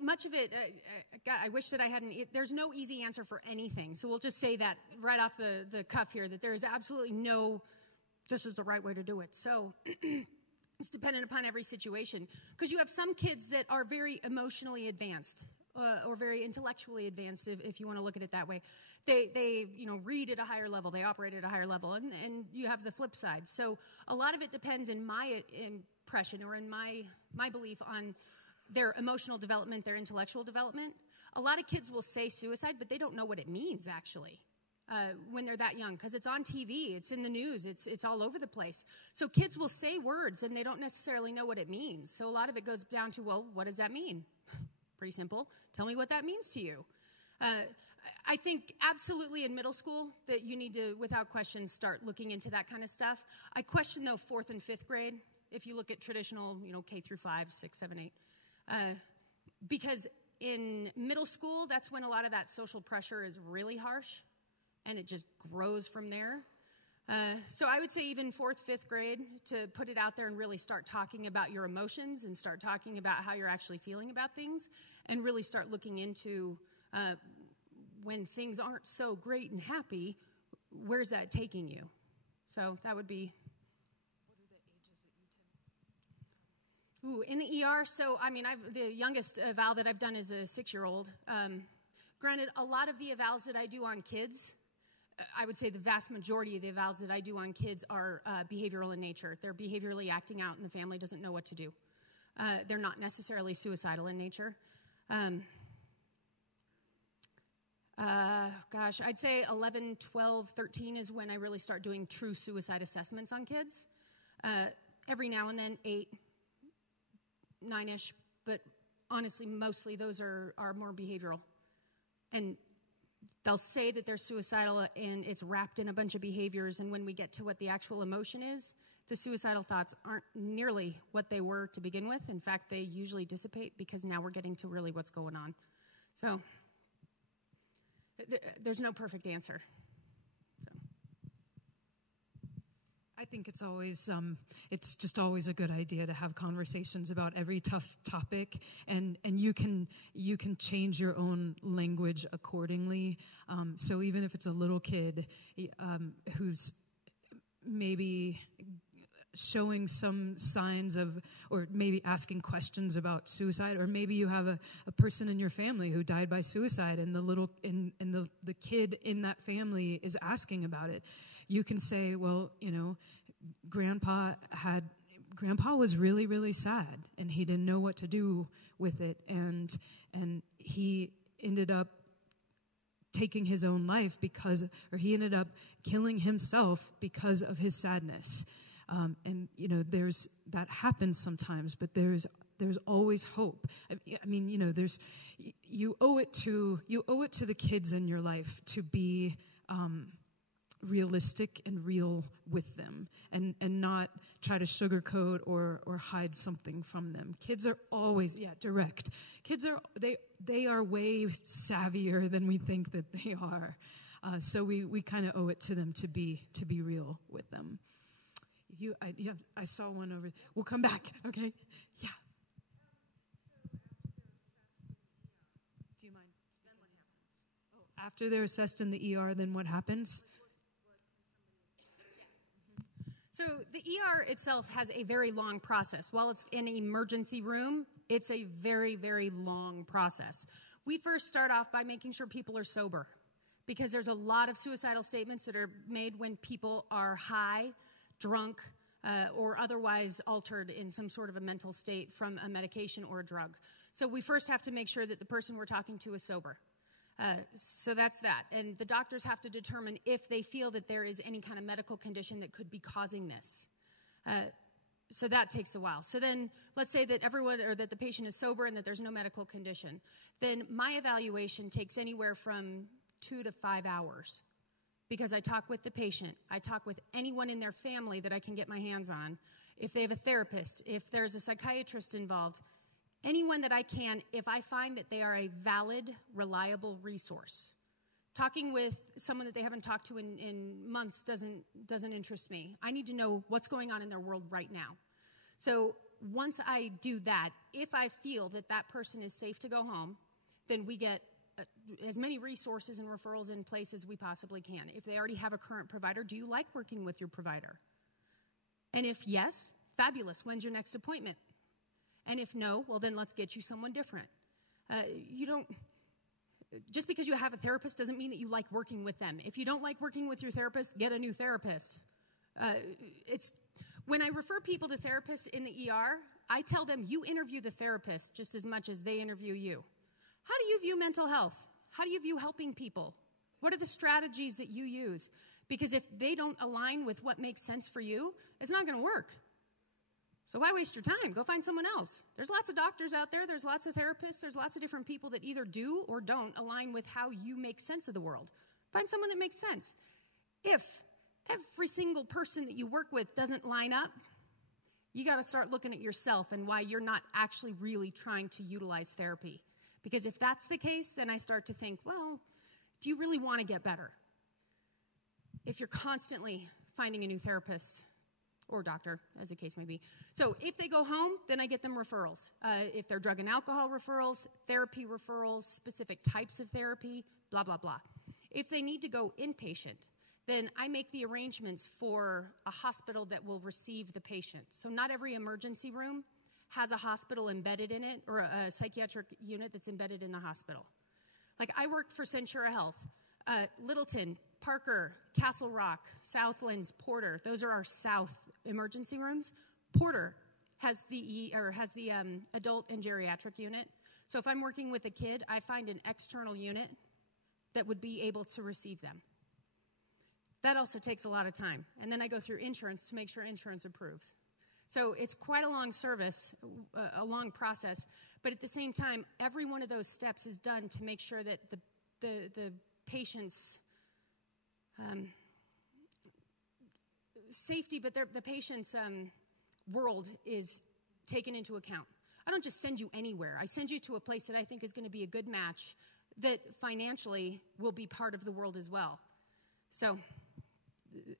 much of it, God, I wish that I hadn't, there's no easy answer for anything. So we'll just say that right off the cuff here, that there is absolutely no, this is the right way to do it. So it's dependent upon every situation. Because you have some kids that are very emotionally advanced or very intellectually advanced, if you want to look at it that way. They read at a higher level. They operate at a higher level. And you have the flip side. So a lot of it depends, in my impression or in my belief, on their emotional development, their intellectual development. A lot of kids will say suicide, but they don't know what it means, actually, when they're that young, because it's on TV, it's in the news, it's all over the place. So kids will say words, and they don't necessarily know what it means. So a lot of it goes down to, well, what does that mean? Pretty simple. Tell me what that means to you. I think absolutely in middle school that you need to, without question, start looking into that kind of stuff. I question, though, 4th and 5th grade, if you look at traditional, K through 5, 6, 7, 8. Because in middle school, that's when a lot of that social pressure is really harsh, and it just grows from there. So I would say even 4th, 5th grade, to put it out there and really start talking about your emotions and start talking about how you're actually feeling about things, and really start looking into when things aren't so great and happy, where's that taking you? So that would be... What are the ages that you tend to... in the ER, so, the youngest eval that I've done is a 6-year-old. Granted, a lot of the evals that I do on kids, I would say the vast majority of the evals that I do on kids are behavioral in nature. They're behaviorally acting out, and the family doesn't know what to do. They're not necessarily suicidal in nature. I'd say 11, 12, 13 is when I really start doing true suicide assessments on kids. Every now and then, 8, 9-ish, but honestly, mostly those are more behavioral. And they'll say that they're suicidal, and it's wrapped in a bunch of behaviors, and when we get to what the actual emotion is, the suicidal thoughts aren't nearly what they were to begin with. In fact, they usually dissipate because now we're getting to really what's going on. So there's no perfect answer. I think it's always, it's just always a good idea to have conversations about every tough topic, and you can change your own language accordingly. So even if it's a little kid who's maybe showing some signs of, or maybe asking questions about suicide, or maybe you have a person in your family who died by suicide, and the kid in that family is asking about it. You can say, well, Grandpa was really, really sad, and he didn't know what to do with it, and he ended up taking his own life he ended up killing himself because of his sadness. And that happens sometimes, but there's there's always hope. I mean, you owe it to the kids in your life to be realistic and real with them, and not try to sugarcoat or hide something from them. Kids are always direct. Kids are they are way savvier than we think that they are. So we kind of owe it to them to be real with them. I saw one over. We'll come back. Okay. Yeah. Do you mind? Then what happens? Oh, after they're assessed in the ER, then what happens? So the ER itself has a very long process. While it's an emergency room, it's a very, very long process. We first start off by making sure people are sober, because there's a lot of suicidal statements that are made when people are high, drunk, or otherwise altered in some sort of a mental state from a medication or a drug. So we first have to make sure that the person we're talking to is sober. So that's that. And the doctors have to determine if they feel that there is any kind of medical condition that could be causing this. So that takes a while. So then let's say that that the patient is sober and that there's no medical condition. Then my evaluation takes anywhere from 2 to 5 hours, because I talk with the patient. I talk with anyone in their family that I can get my hands on. If they have a therapist, if there's a psychiatrist involved, anyone that I can, if I find that they are a valid, reliable resource. Talking with someone that they haven't talked to in months doesn't interest me. I need to know what's going on in their world right now. So once I do that, if I feel that that person is safe to go home, then we get as many resources and referrals in place as we possibly can. If they already have a current provider, do you like working with your provider? And if yes, fabulous. When's your next appointment? And if no, well, then let's get you someone different. Just because you have a therapist doesn't mean that you like working with them. If you don't like working with your therapist, get a new therapist. When I refer people to therapists in the ER, I tell them you interview the therapist just as much as they interview you. How do you view mental health? How do you view helping people? What are the strategies that you use? Because if they don't align with what makes sense for you, it's not going to work. So why waste your time? Go find someone else. There's lots of doctors out there. There's lots of therapists. There's lots of different people that either do or don't align with how you make sense of the world. Find someone that makes sense. If every single person that you work with doesn't line up, you got to start looking at yourself and why you're not actually really trying to utilize therapy. Because if that's the case, then I start to think, well, do you really want to get better? If you're constantly finding a new therapist or doctor, as the case may be. So if they go home, then I get them referrals. If they're drug and alcohol referrals, therapy referrals, specific types of therapy, blah, blah, blah. If they need to go inpatient, then I make the arrangements for a hospital that will receive the patient. So not every emergency room has a hospital embedded in it, or a psychiatric unit that's embedded in the hospital. Like, I work for Centura Health. Littleton, Parker, Castle Rock, Southlands, Porter, those are our South emergency rooms. Porter has the adult and geriatric unit. So if I'm working with a kid, I find an external unit that would be able to receive them. That also takes a lot of time. And then I go through insurance to make sure insurance approves. So it's quite a long service, a long process. But at the same time, every one of those steps is done to make sure that the patient's safety, but the patient's world is taken into account. I don't just send you anywhere. I send you to a place that I think is going to be a good match that financially will be part of the world as well. So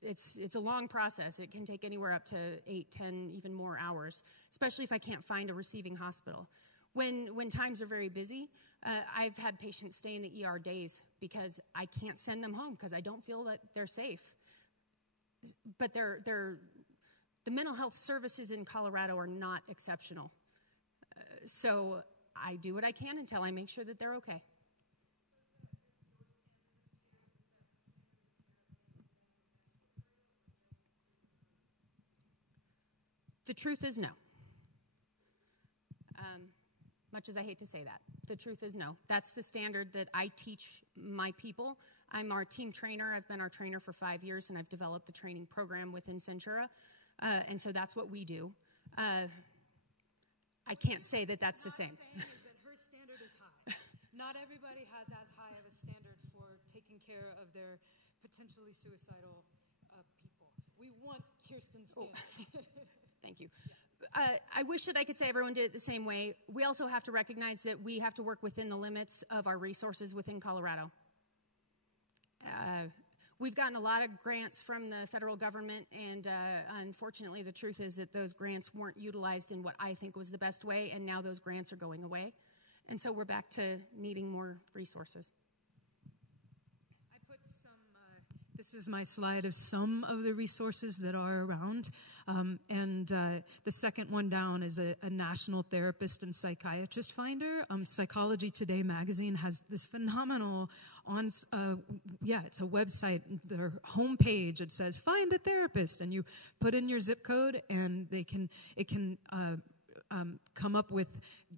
it's a long process. It can take anywhere up to 8, 10, even more hours, especially if I can't find a receiving hospital. When times are very busy, I've had patients stay in the ER days because I can't send them home because I don't feel that they're safe. But the mental health services in Colorado are not exceptional. So I do what I can until I make sure that they're okay. The truth is no. Much as I hate to say that, the truth is no. That's the standard that I teach my people. I'm our team trainer. I've been our trainer for 5 years, and I've developed the training program within Centura. And so that's what we do. I can't say that that's the same. What I'm saying is that her standard is high. Not everybody has as high of a standard for taking care of their potentially suicidal people. We want Kirsten's standard. Thank you. I wish that I could say everyone did it the same way. We also have to recognize that we have to work within the limits of our resources within Colorado. We've gotten a lot of grants from the federal government, and unfortunately the truth is that those grants weren't utilized in what I think was the best way, and now those grants are going away. And so we're back to needing more resources. I put this is my slide of some of the resources that are around. The second one down is a national therapist and psychiatrist finder. Psychology Today magazine has this phenomenal it's a website, their homepage, it says, find a therapist, and you put in your zip code, and it can come up with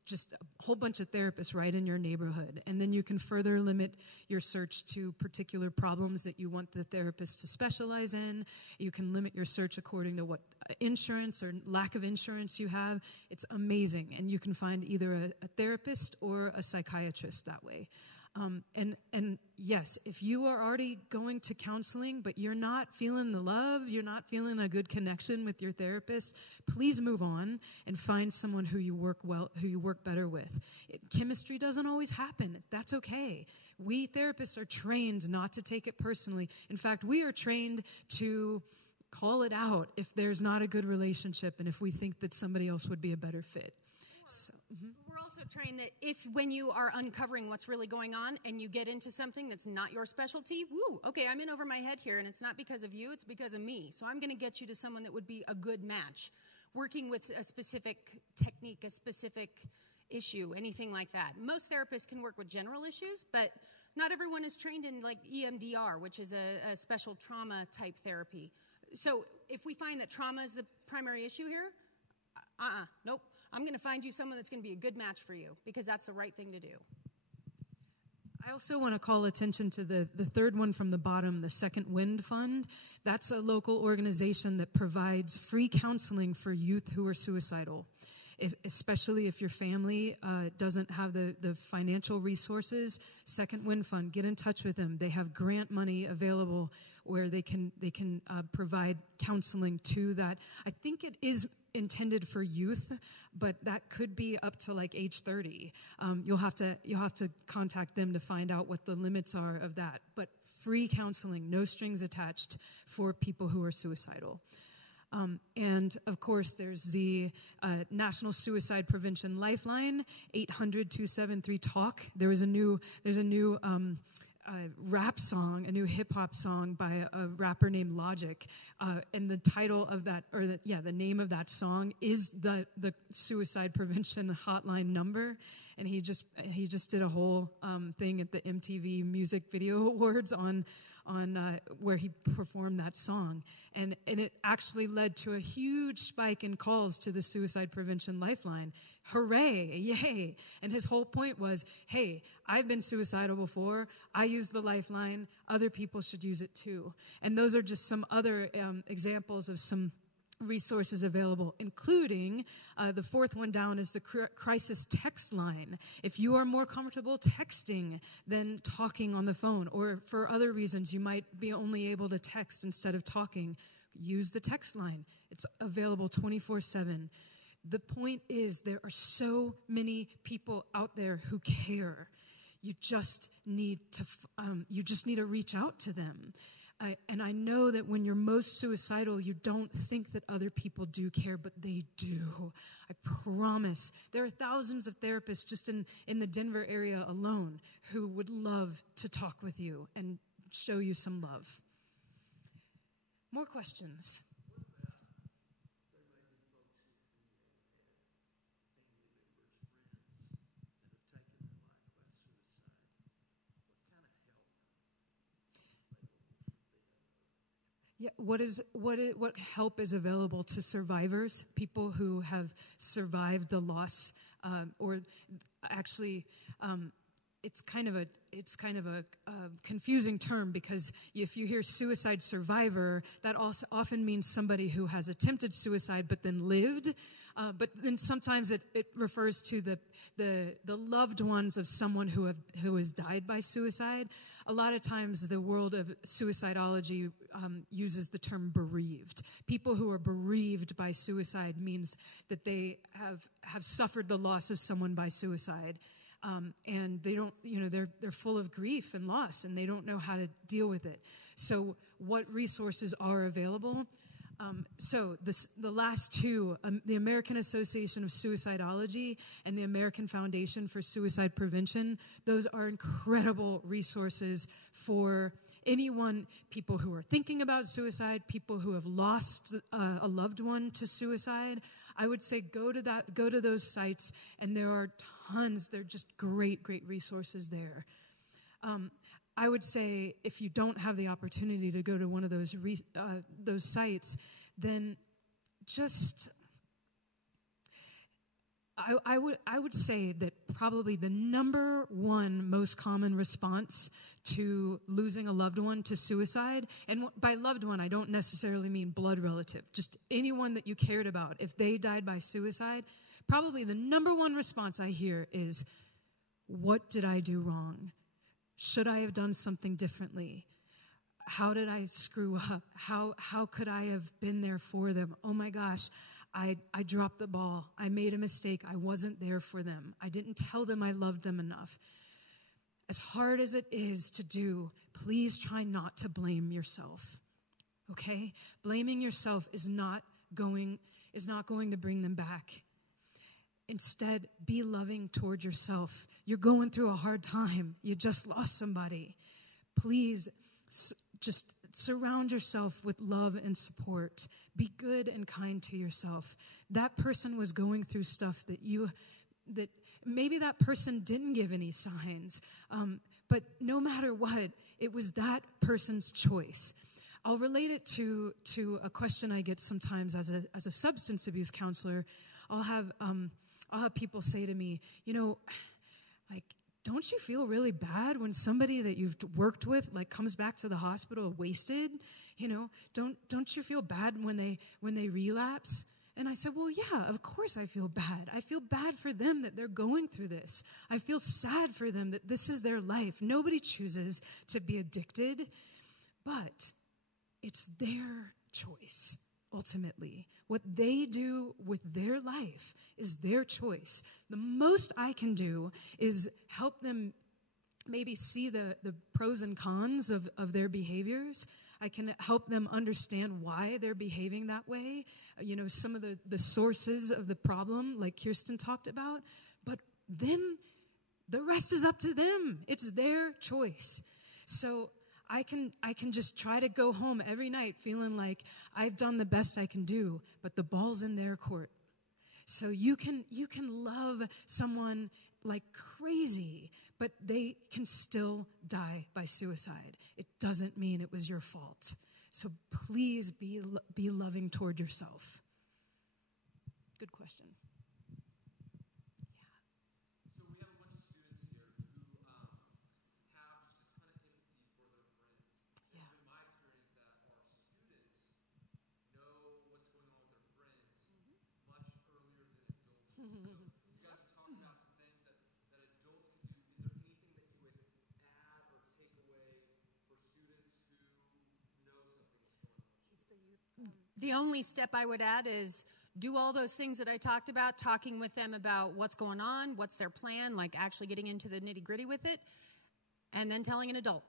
just a whole bunch of therapists right in your neighborhood. And then you can further limit your search to particular problems that you want the therapist to specialize in. You can limit your search according to what insurance or lack of insurance you have. It's amazing. And you can find either a therapist or a psychiatrist that way. And yes, if you are already going to counseling, but you're not feeling the love, you're not feeling a good connection with your therapist, please move on and find someone who you work better with. Chemistry doesn't always happen. That's okay. We therapists are trained not to take it personally. In fact, we are trained to call it out if there's not a good relationship and if we think that somebody else would be a better fit. So, We're also trained that when you are uncovering what's really going on and you get into something that's not your specialty, okay, I'm in over my head here, and it's not because of you, it's because of me. So I'm going to get you to someone that would be a good match, working with a specific technique, a specific issue, anything like that. Most therapists can work with general issues, but not everyone is trained in like EMDR, which is a special trauma type therapy. So if we find that trauma is the primary issue here, nope. I'm going to find you someone that's going to be a good match for you, because that's the right thing to do. I also want to call attention to the third one from the bottom, the Second Wind Fund. That's a local organization that provides free counseling for youth who are suicidal. Especially if your family doesn't have the financial resources, Second Wind Fund, get in touch with them. They have grant money available where they can provide counseling to that. I think it is intended for youth, but that could be up to like age 30. You'll have to contact them to find out what the limits are of that. But free counseling, no strings attached, for people who are suicidal. And of course, there's the National Suicide Prevention Lifeline, 800-273-TALK. There's a new rap song, a new hip hop song by a rapper named Logic, and the title of that, the name of that song is the suicide prevention hotline number. And he just did a whole thing at the MTV Music Video Awards on where he performed that song, and it actually led to a huge spike in calls to the Suicide Prevention Lifeline. Hooray, yay. And his whole point was, hey, I've been suicidal before, I use the Lifeline, other people should use it too. And those are just some other examples of some resources available, including the fourth one down is the crisis text line. If you are more comfortable texting than talking on the phone, or for other reasons you might be only able to text instead of talking, use the text line. It's available 24/7. The point is, there are so many people out there who care. You just need to reach out to them. And I know that when you're most suicidal, you don't think that other people do care, but they do. I promise. There are thousands of therapists just in the Denver area alone who would love to talk with you and show you some love. More questions? Yeah, what help is available to survivors, people who have survived the loss, or actually it's kind of a confusing term, because if you hear suicide survivor, that also often means somebody who has attempted suicide but then lived. But then sometimes it refers to the loved ones of someone who has died by suicide. A lot of times the world of suicidology uses the term bereaved. People who are bereaved by suicide means that they have suffered the loss of someone by suicide. And they don't, they're full of grief and loss, and they don't know how to deal with it. So what resources are available? So the last two, the American Association of Suicidology and the American Foundation for Suicide Prevention, those are incredible resources for anyone, people who are thinking about suicide, people who have lost a loved one to suicide. I would say go to those sites, and there are tons. They're just great resources there. I would say if you don't have the opportunity to go to one of those sites, then just I would say that probably the number one most common response to losing a loved one to suicide, and by loved one I don't necessarily mean blood relative, just anyone that you cared about, if they died by suicide, probably the number one response I hear is, what did I do wrong? Should I have done something differently? How did I screw up? How could I have been there for them? Oh my gosh, I dropped the ball. I made a mistake. I wasn't there for them. I didn't tell them I loved them enough. As hard as it is to do, please try not to blame yourself. Okay? Blaming yourself is not going to bring them back. Instead, be loving toward yourself. You're going through a hard time. You just lost somebody. Please just surround yourself with love and support. Be good and kind to yourself. That person was going through stuff that maybe that person didn't give any signs. But no matter what, it was that person's choice. I'll relate it to a question I get sometimes as a substance abuse counselor. I'll have people say to me, don't you feel really bad when somebody that you've worked with comes back to the hospital wasted? Don't you feel bad when they relapse? And I said, well, yeah, of course I feel bad. I feel bad for them that they're going through this. I feel sad for them that this is their life. Nobody chooses to be addicted, but it's their choice. Ultimately, what they do with their life is their choice. The most I can do is help them maybe see the pros and cons of their behaviors. I can help them understand why they're behaving that way, some of the sources of the problem, like Kirsten talked about. But then the rest is up to them. It's their choice. So I can just try to go home every night feeling like I've done the best I can do, but the ball's in their court. So you can love someone like crazy, but they can still die by suicide. It doesn't mean it was your fault. So please be loving toward yourself. Good question. The only step I would add is do all those things that I talked about, talking with them about what's going on, what's their plan, like actually getting into the nitty-gritty with it, and then telling an adult.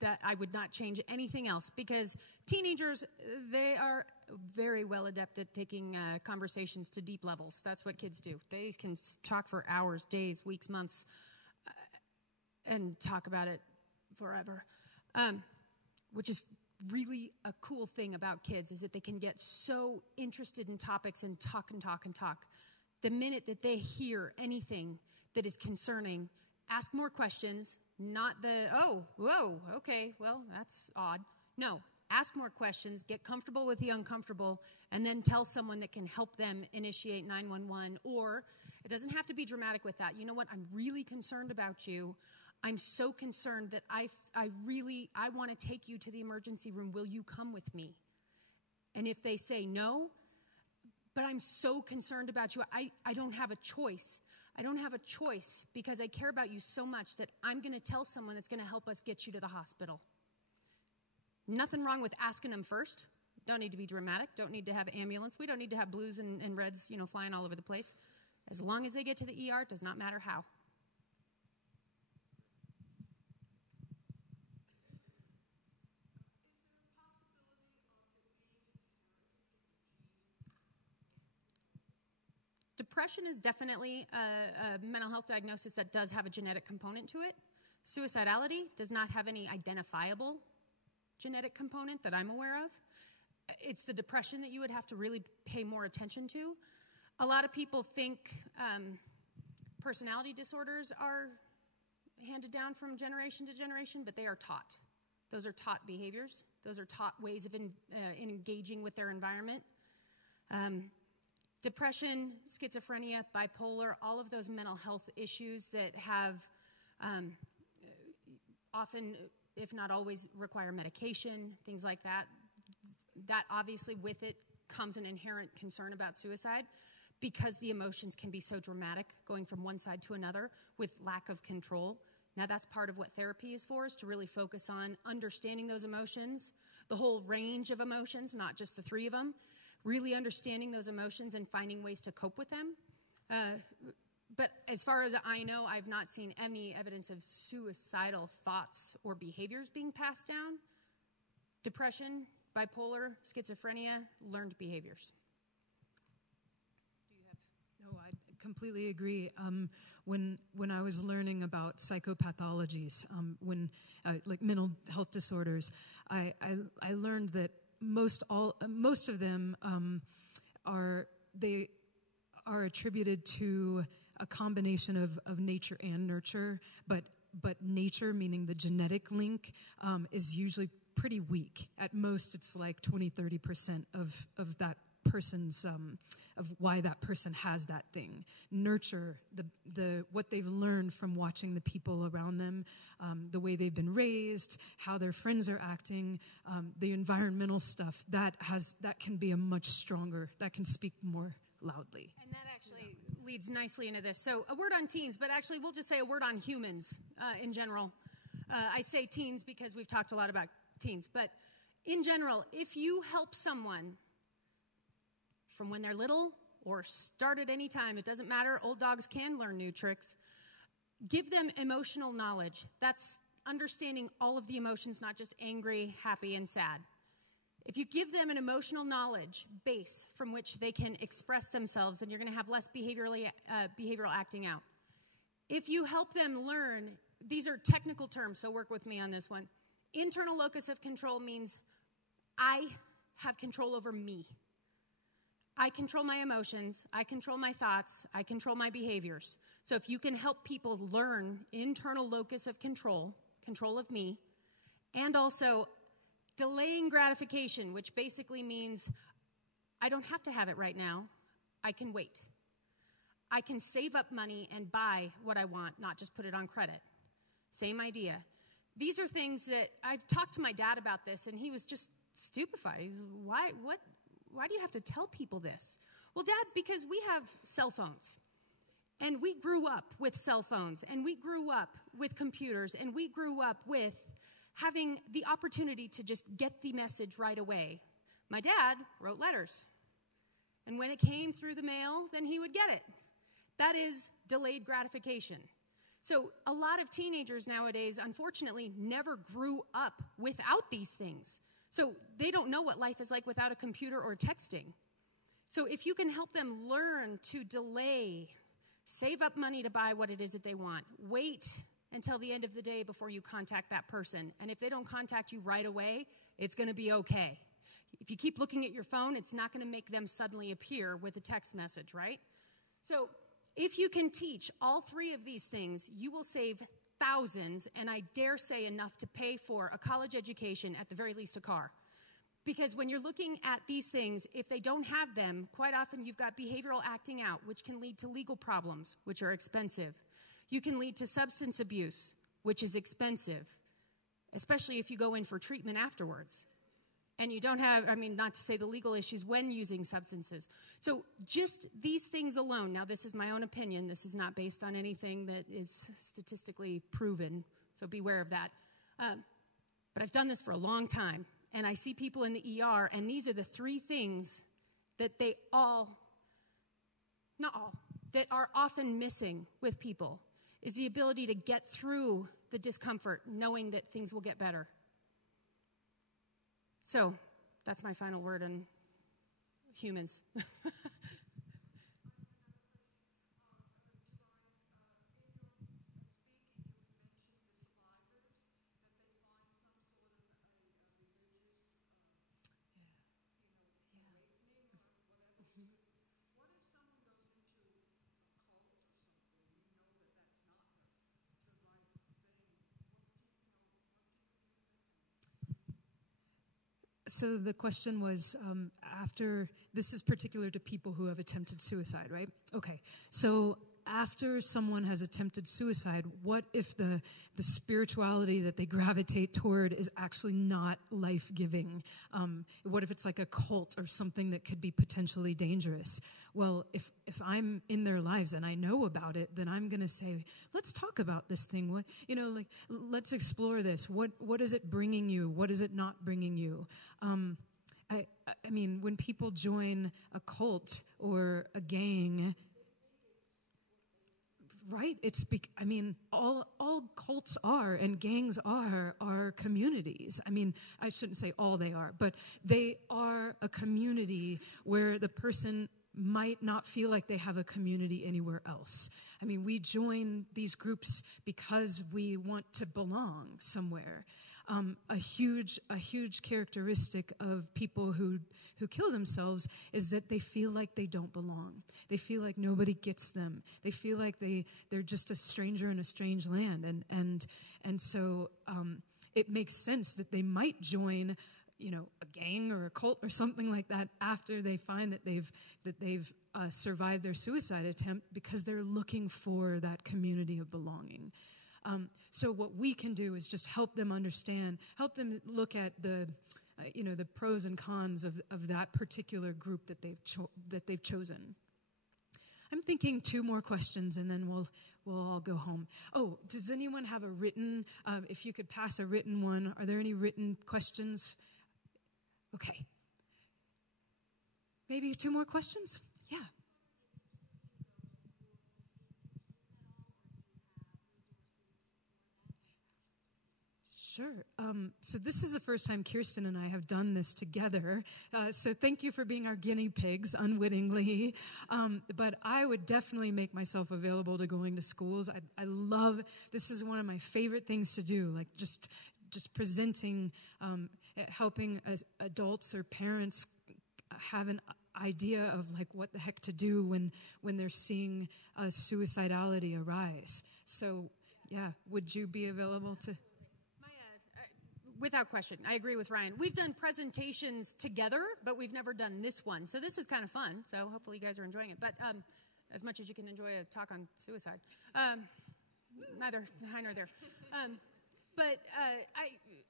That I would not change anything else, because teenagers, they are very well adept at taking conversations to deep levels. That's what kids do. They can talk for hours, days, weeks, months, and talk about it forever, which is really a cool thing about kids, is that they can get so interested in topics and talk and talk and talk. The minute that they hear anything that is concerning, ask more questions, not the, oh, whoa, okay, well, that's odd. No, ask more questions, get comfortable with the uncomfortable, and then tell someone that can help them initiate 911 or It doesn't have to be dramatic with that. You know what? I'm really concerned about you. I'm so concerned that I want to take you to the emergency room. Will you come with me? And if they say no, but I'm so concerned about you, I don't have a choice. I don't have a choice because I care about you so much that I'm going to tell someone that's going to help us get you to the hospital. Nothing wrong with asking them first. Don't need to be dramatic. Don't need to have ambulance. We don't need to have blues and reds, flying all over the place. As long as they get to the ER, it does not matter how. Depression is definitely a mental health diagnosis that does have a genetic component to it. Suicidality does not have any identifiable genetic component that I'm aware of. It's the depression that you would have to really pay more attention to. A lot of people think personality disorders are handed down from generation to generation, but they are taught. Those are taught behaviors. Those are taught ways of engaging with their environment. Depression, schizophrenia, bipolar, all of those mental health issues that have often, if not always, require medication, things like that. That obviously with it comes an inherent concern about suicide because the emotions can be so dramatic going from one side to another with lack of control. Now that's part of what therapy is for, is to really focus on understanding those emotions, the whole range of emotions, not just the three of them, really understanding those emotions and finding ways to cope with them. But as far as I know, I've not seen any evidence of suicidal thoughts or behaviors being passed down. Depression, bipolar, schizophrenia, learned behaviors. No, I completely agree. When I was learning about psychopathologies, like mental health disorders, I learned that most of them are attributed to a combination of nature and nurture, but nature, meaning the genetic link, is usually pretty weak. At most, it's like 20-30% of that person's of why that person has that thing. Nurture, the what they've learned from watching the people around them, the way they've been raised, how their friends are acting, the environmental stuff, that can be a much stronger, that can speak more loudly. And that actually leads nicely into this. So a word on teens, but actually we'll just say a word on humans in general. I say teens because we've talked a lot about teens, but in general, if you help someone from when they're little or start at any time, it doesn't matter, old dogs can learn new tricks, give them emotional knowledge. That's understanding all of the emotions, not just angry, happy, and sad. If you give them an emotional knowledge base from which they can express themselves, then you're going to have less behavioral acting out. If you help them learn, these are technical terms, so work with me on this one. Internal locus of control means I have control over me. I control my emotions, I control my thoughts, I control my behaviors. So if you can help people learn internal locus of control, control of me, and also delaying gratification, which basically means I don't have to have it right now, I can wait. I can save up money and buy what I want, not just put it on credit. Same idea. These are things that I've talked to my dad about this, and he was just stupefied. He was, why do you have to tell people this? Well, Dad, because we have cell phones, and we grew up with cell phones, and we grew up with computers, and we grew up with having the opportunity to just get the message right away. My dad wrote letters, and when it came through the mail, then he would get it. That is delayed gratification. So a lot of teenagers nowadays, unfortunately, never grew up without these things. So they don't know what life is like without a computer or texting. So if you can help them learn to delay, save up money to buy what it is that they want, wait until the end of the day before you contact that person. And if they don't contact you right away, it's going to be okay. If you keep looking at your phone, it's not going to make them suddenly appear with a text message, right? So if you can teach all three of these things, you will save thousands, and I dare say enough to pay for a college education, at the very least a car. Because when you're looking at these things, if they don't have them, quite often you've got behavioral acting out, which can lead to legal problems, which are expensive. You can lead to substance abuse, which is expensive, especially if you go in for treatment afterwards. And you don't have, not to say the legal issues when using substances. So just these things alone, now this is my own opinion, this is not based on anything that is statistically proven, so beware of that. But I've done this for a long time. And I see people in the ER, and these are the three things that they all, not all, that are often missing with people, is the ability to get through the discomfort, knowing that things will get better. So, that's my final word on humans. So the question was, after, this is particular to people who have attempted suicide, right? Okay, so after someone has attempted suicide, what if the spirituality that they gravitate toward is actually not life-giving? What if it's like a cult or something that could be potentially dangerous? Well, if I'm in their lives and I know about it, then I'm going to say, let's talk about this thing. Let's explore this. What is it bringing you? What is it not bringing you? I mean, when people join a cult or a gang, right? All cults are and gangs are communities. I shouldn't say all they are, but they are a community where the person might not feel like they have a community anywhere else. We join these groups because we want to belong somewhere. A huge characteristic of people who kill themselves is that they feel like they don't belong. They feel like nobody gets them. They feel like they're just a stranger in a strange land. And so it makes sense that they might join a gang or a cult or something like that after they find that they've survived their suicide attempt, because they're looking for that community of belonging. So what we can do is just help them understand, help them look at the pros and cons of that particular group that they've chosen. I'm thinking 2 more questions, and then we'll all go home. Oh, does anyone have a written? If you could pass a written one, are there any written questions? Okay. Maybe 2 more questions? Yeah. Sure. So this is the first time Kirsten and I have done this together. So thank you for being our guinea pigs unwittingly. But I would definitely make myself available to going to schools. I love, this is one of my favorite things to do, like just presenting, helping adults or parents have an idea of like what the heck to do when they're seeing suicidality arise. So yeah, would you be available to? Without question. I agree with Ryan. We've done presentations together, but we've never done this one. So this is kind of fun. So hopefully you guys are enjoying it. But as much as you can enjoy a talk on suicide. Neither high nor there. But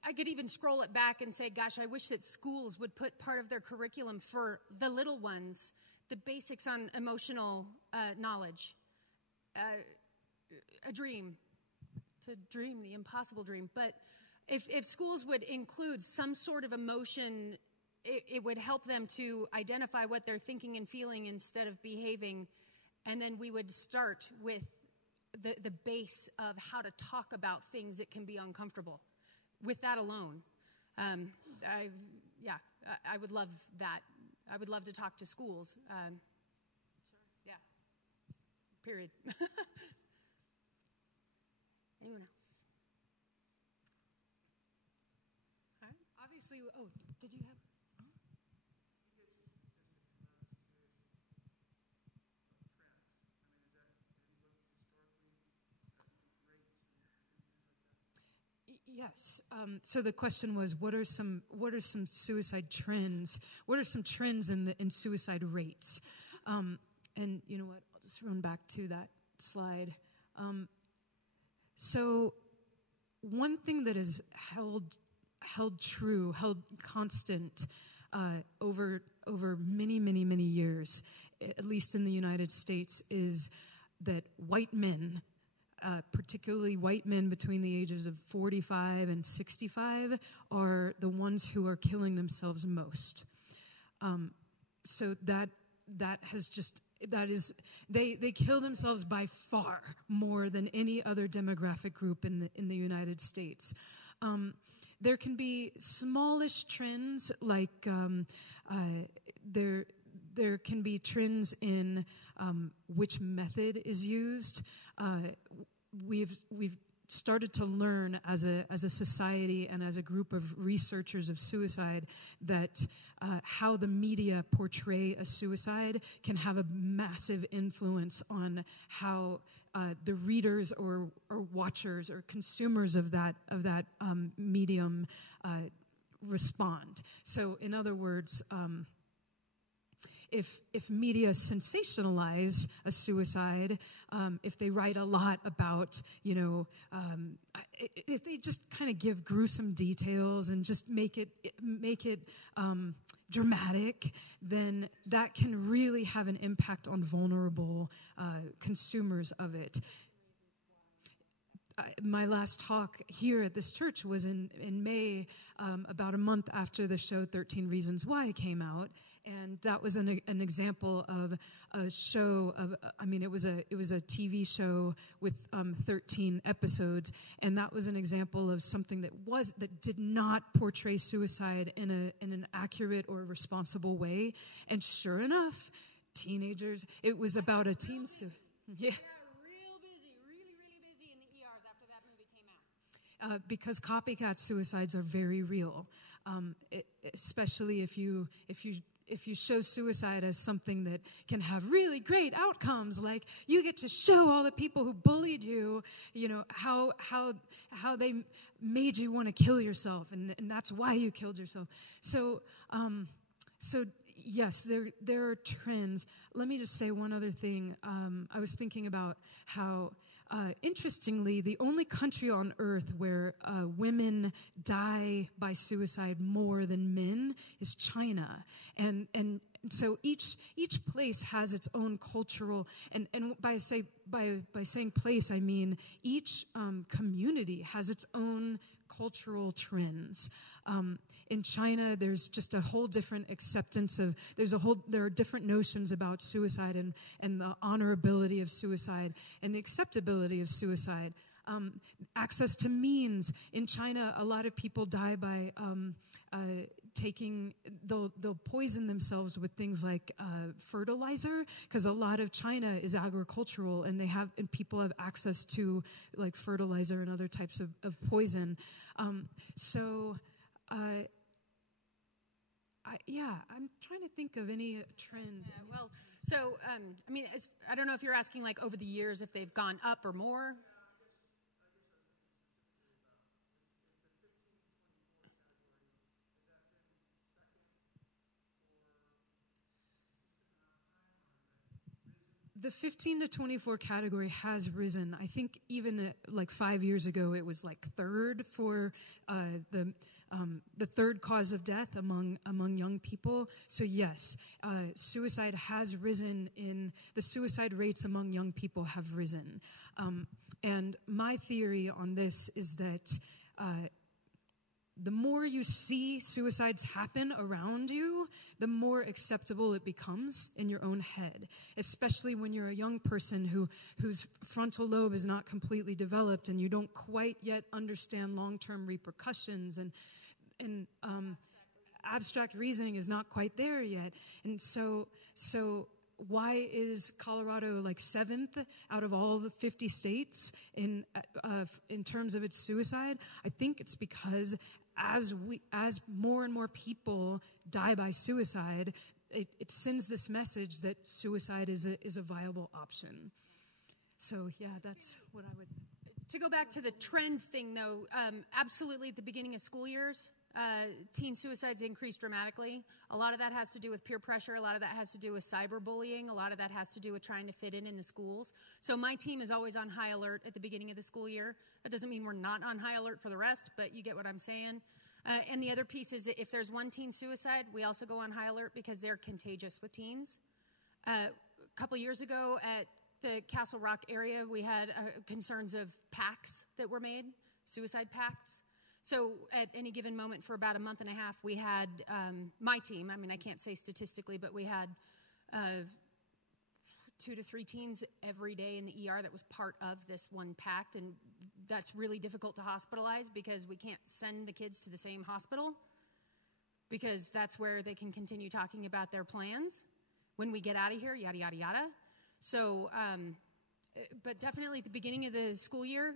I could even scroll it back and say, gosh, I wish that schools would put part of their curriculum for the little ones, the basics on emotional knowledge, a dream, to dream the impossible dream. But if schools would include some sort of emotion, it would help them to identify what they're thinking and feeling instead of behaving. And then we would start with the base of how to talk about things that can be uncomfortable. With that alone, I would love that. I would love to talk to schools. Sure. Yeah. Period. Anyone else? Obviously, did you have? Yes. So the question was, what are some suicide trends? What are some trends in suicide rates? And you know what? I'll just run back to that slide. So one thing that is held true, held constant over many years, at least in the United States, is that white men, particularly white men between the ages of 45 and 65, are the ones who are killing themselves most. So that is they kill themselves by far more than any other demographic group in the United States. There can be smallish trends, like there can be trends in which method is used. We've started to learn as a society and as a group of researchers of suicide that how the media portray a suicide can have a massive influence on how the readers or watchers or consumers of that medium respond. So, in other words, if media sensationalize a suicide, if they write a lot about, if they just kind of give gruesome details and just make it dramatic, then that can really have an impact on vulnerable consumers of it. My last talk here at this church was in May, about a month after the show 13 Reasons Why came out, and that was an example of a show of. It was a TV show with 13 episodes, and that was an example of something that did not portray suicide in an accurate or responsible way. And sure enough, teenagers. It was about a teen suicide. Yeah. Because copycat suicides are very real, especially if you show suicide as something that can have really great outcomes, like you get to show all the people who bullied you, how they made you want to kill yourself, and that's why you killed yourself. So yes, there are trends. Let me just say one other thing. I was thinking about how. Interestingly, the only country on earth where women die by suicide more than men is China, and so each place has its own cultural, and by saying place, I mean each community has its own cultural trends. In China, there's just a whole different acceptance of, there are different notions about suicide and the honorability of suicide and the acceptability of suicide. Access to means. In China, a lot of people die by they'll poison themselves with things like fertilizer, because a lot of China is agricultural, and people have access to like fertilizer and other types of poison. I'm trying to think of any trends. I don't know if you're asking like over the years if they've gone up or more. The 15 to 24 category has risen. I think even like 5 years ago, it was like third for the third cause of death among young people. So yes, suicide has risen. The suicide rates among young people have risen. And my theory on this is that the more you see suicides happen around you, the more acceptable it becomes in your own head, especially when you're a young person whose frontal lobe is not completely developed and you don't quite yet understand long-term repercussions, and abstract reasoning is not quite there yet. And so why is Colorado like 7th out of all the 50 states in terms of its suicide? I think it's because as more and more people die by suicide, it sends this message that suicide is a viable option. So yeah, that's what I would. To go back to the trend thing, though, absolutely at the beginning of school years, teen suicides increased dramatically. A lot of that has to do with peer pressure. A lot of that has to do with cyberbullying. A lot of that has to do with trying to fit in the schools. So my team is always on high alert at the beginning of the school year. That doesn't mean we're not on high alert for the rest, but you get what I'm saying. And the other piece is that if there's one teen suicide, we also go on high alert because they're contagious with teens. A couple years ago at the Castle Rock area, we had concerns of pacts that were made, suicide pacts. So at any given moment for about a month and a half, we had my team, I mean, I can't say statistically, but we had 2 to 3 teens every day in the ER that was part of this one pact. And that's really difficult to hospitalize because we can't send the kids to the same hospital because that's where they can continue talking about their plans when we get out of here, yada, yada, yada. So, but definitely at the beginning of the school year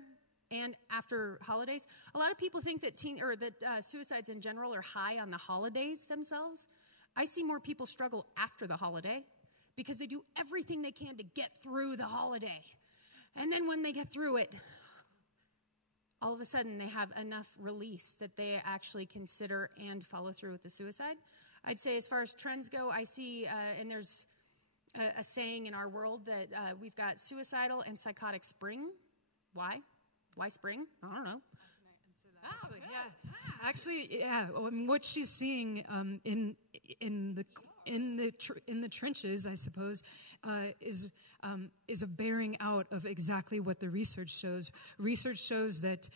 and after holidays, a lot of people think that suicides in general are high on the holidays themselves. I see more people struggle after the holiday because they do everything they can to get through the holiday. And then when they get through it, all of a sudden they have enough release that they actually consider and follow through with the suicide. I'd say as far as trends go, I see, and there's a saying in our world that we've got suicidal and psychotic spring. Why? Why spring? I don't know. Actually, yeah. What she's seeing in the trenches, I suppose, is a bearing out of exactly what the research shows. Research shows that,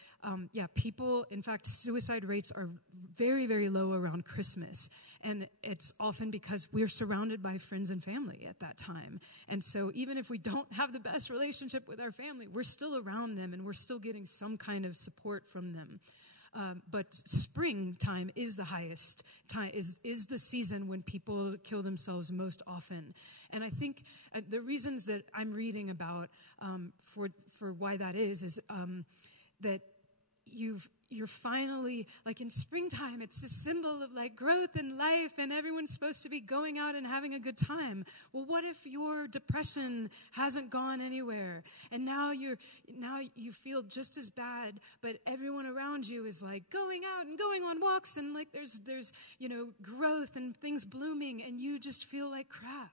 people, in fact, suicide rates are very, very low around Christmas. And it's often because we're surrounded by friends and family at that time. And so even if we don't have the best relationship with our family, we're still around them and we're still getting some kind of support from them. But springtime is the highest time, is the season when people kill themselves most often. And I think the reasons that I'm reading about for why that is that you're finally, like in springtime, it's a symbol of like growth and life and everyone's supposed to be going out and having a good time. Well, what if your depression hasn't gone anywhere and now you feel just as bad, but everyone around you is like going out and going on walks and like there's growth and things blooming and you just feel like crap.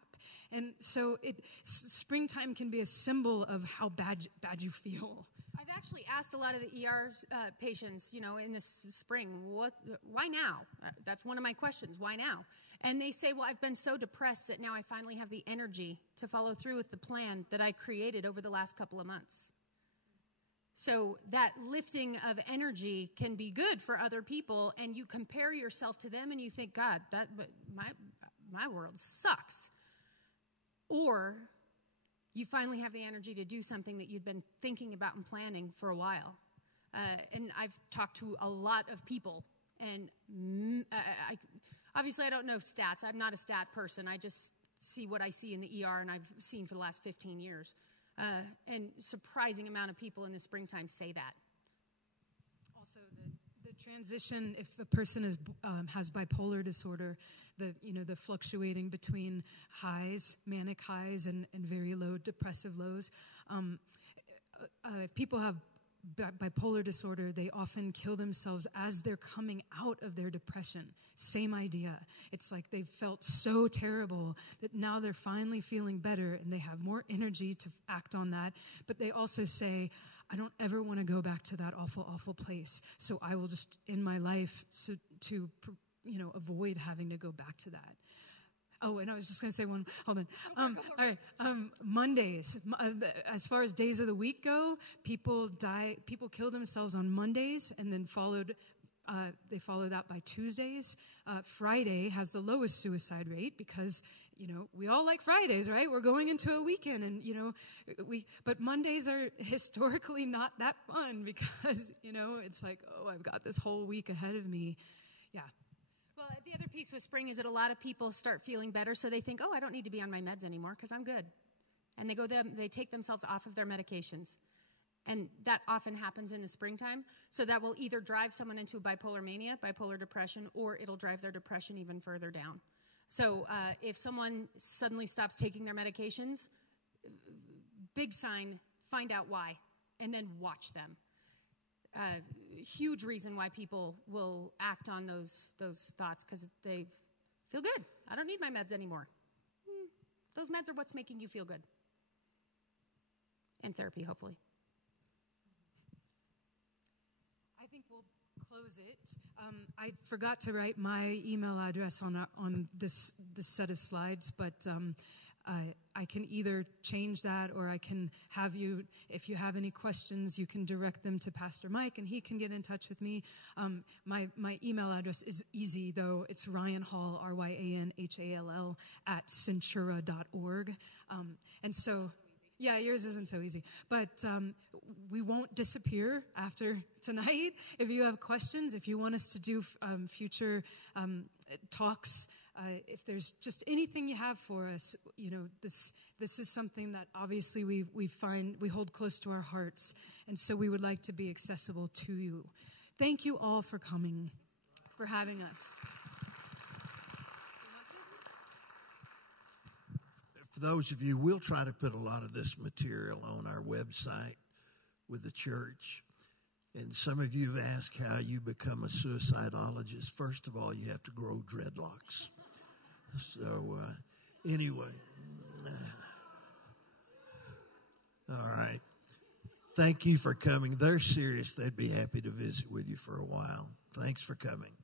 And so springtime can be a symbol of how bad you feel. I've actually asked a lot of the ER patients, in this spring, why now? That's one of my questions, why now? And they say, well, I've been so depressed that now I finally have the energy to follow through with the plan that I created over the last couple of months. So that lifting of energy can be good for other people, and you compare yourself to them and you think, God, my world sucks. Or you finally have the energy to do something that you'd been thinking about and planning for a while. And I've talked to a lot of people, and obviously I don't know stats. I'm not a stat person. I just see what I see in the ER and I've seen for the last 15 years. And surprising amount of people in the springtime say that. Also, the transition, if a person has bipolar disorder, the fluctuating between highs, manic highs, and very low depressive lows. If people have bipolar disorder, they often kill themselves as they're coming out of their depression. Same idea. It's like they've felt so terrible that now they're finally feeling better and they have more energy to act on that. But they also say, I don't ever want to go back to that awful, awful place. So I will just end my life to avoid having to go back to that. Oh, and I was just going to say one. Hold on. All right. Mondays. As far as days of the week go, people kill themselves on Mondays, and then they follow that by Tuesdays. Friday has the lowest suicide rate because we all like Fridays, right? We're going into a weekend, and but Mondays are historically not that fun because it's like, oh, I've got this whole week ahead of me. Yeah. Well, the other piece with spring is that a lot of people start feeling better, so they think, oh, I don't need to be on my meds anymore because I'm good. And they take themselves off of their medications. And that often happens in the springtime. So that will either drive someone into bipolar mania, bipolar depression, or it'll drive their depression even further down. So if someone suddenly stops taking their medications, big sign, find out why. and then watch them. Huge reason why people will act on those thoughts, because they feel good. I don't need my meds anymore. Those meds are what's making you feel good. And therapy, hopefully. I think we'll close it. I forgot to write my email address on this set of slides, but I can either change that, or I can have you, if you have any questions, you can direct them to Pastor Mike, and he can get in touch with me. My email address is easy, though. It's Ryan Hall, RyanHall, @centura.org. And so, yeah, yours isn't so easy. But we won't disappear after tonight. If you have questions, if you want us to do future talks, if there's just anything you have for us, this is something that obviously we hold close to our hearts, and so we would like to be accessible to you. Thank you all for coming, for having us. For those of you, we'll try to put a lot of this material on our website with the church. And some of you have asked how you become a suicidologist. First of all, you have to grow dreadlocks. So, anyway. All right. Thank you for coming. They're serious. They'd be happy to visit with you for a while. Thanks for coming.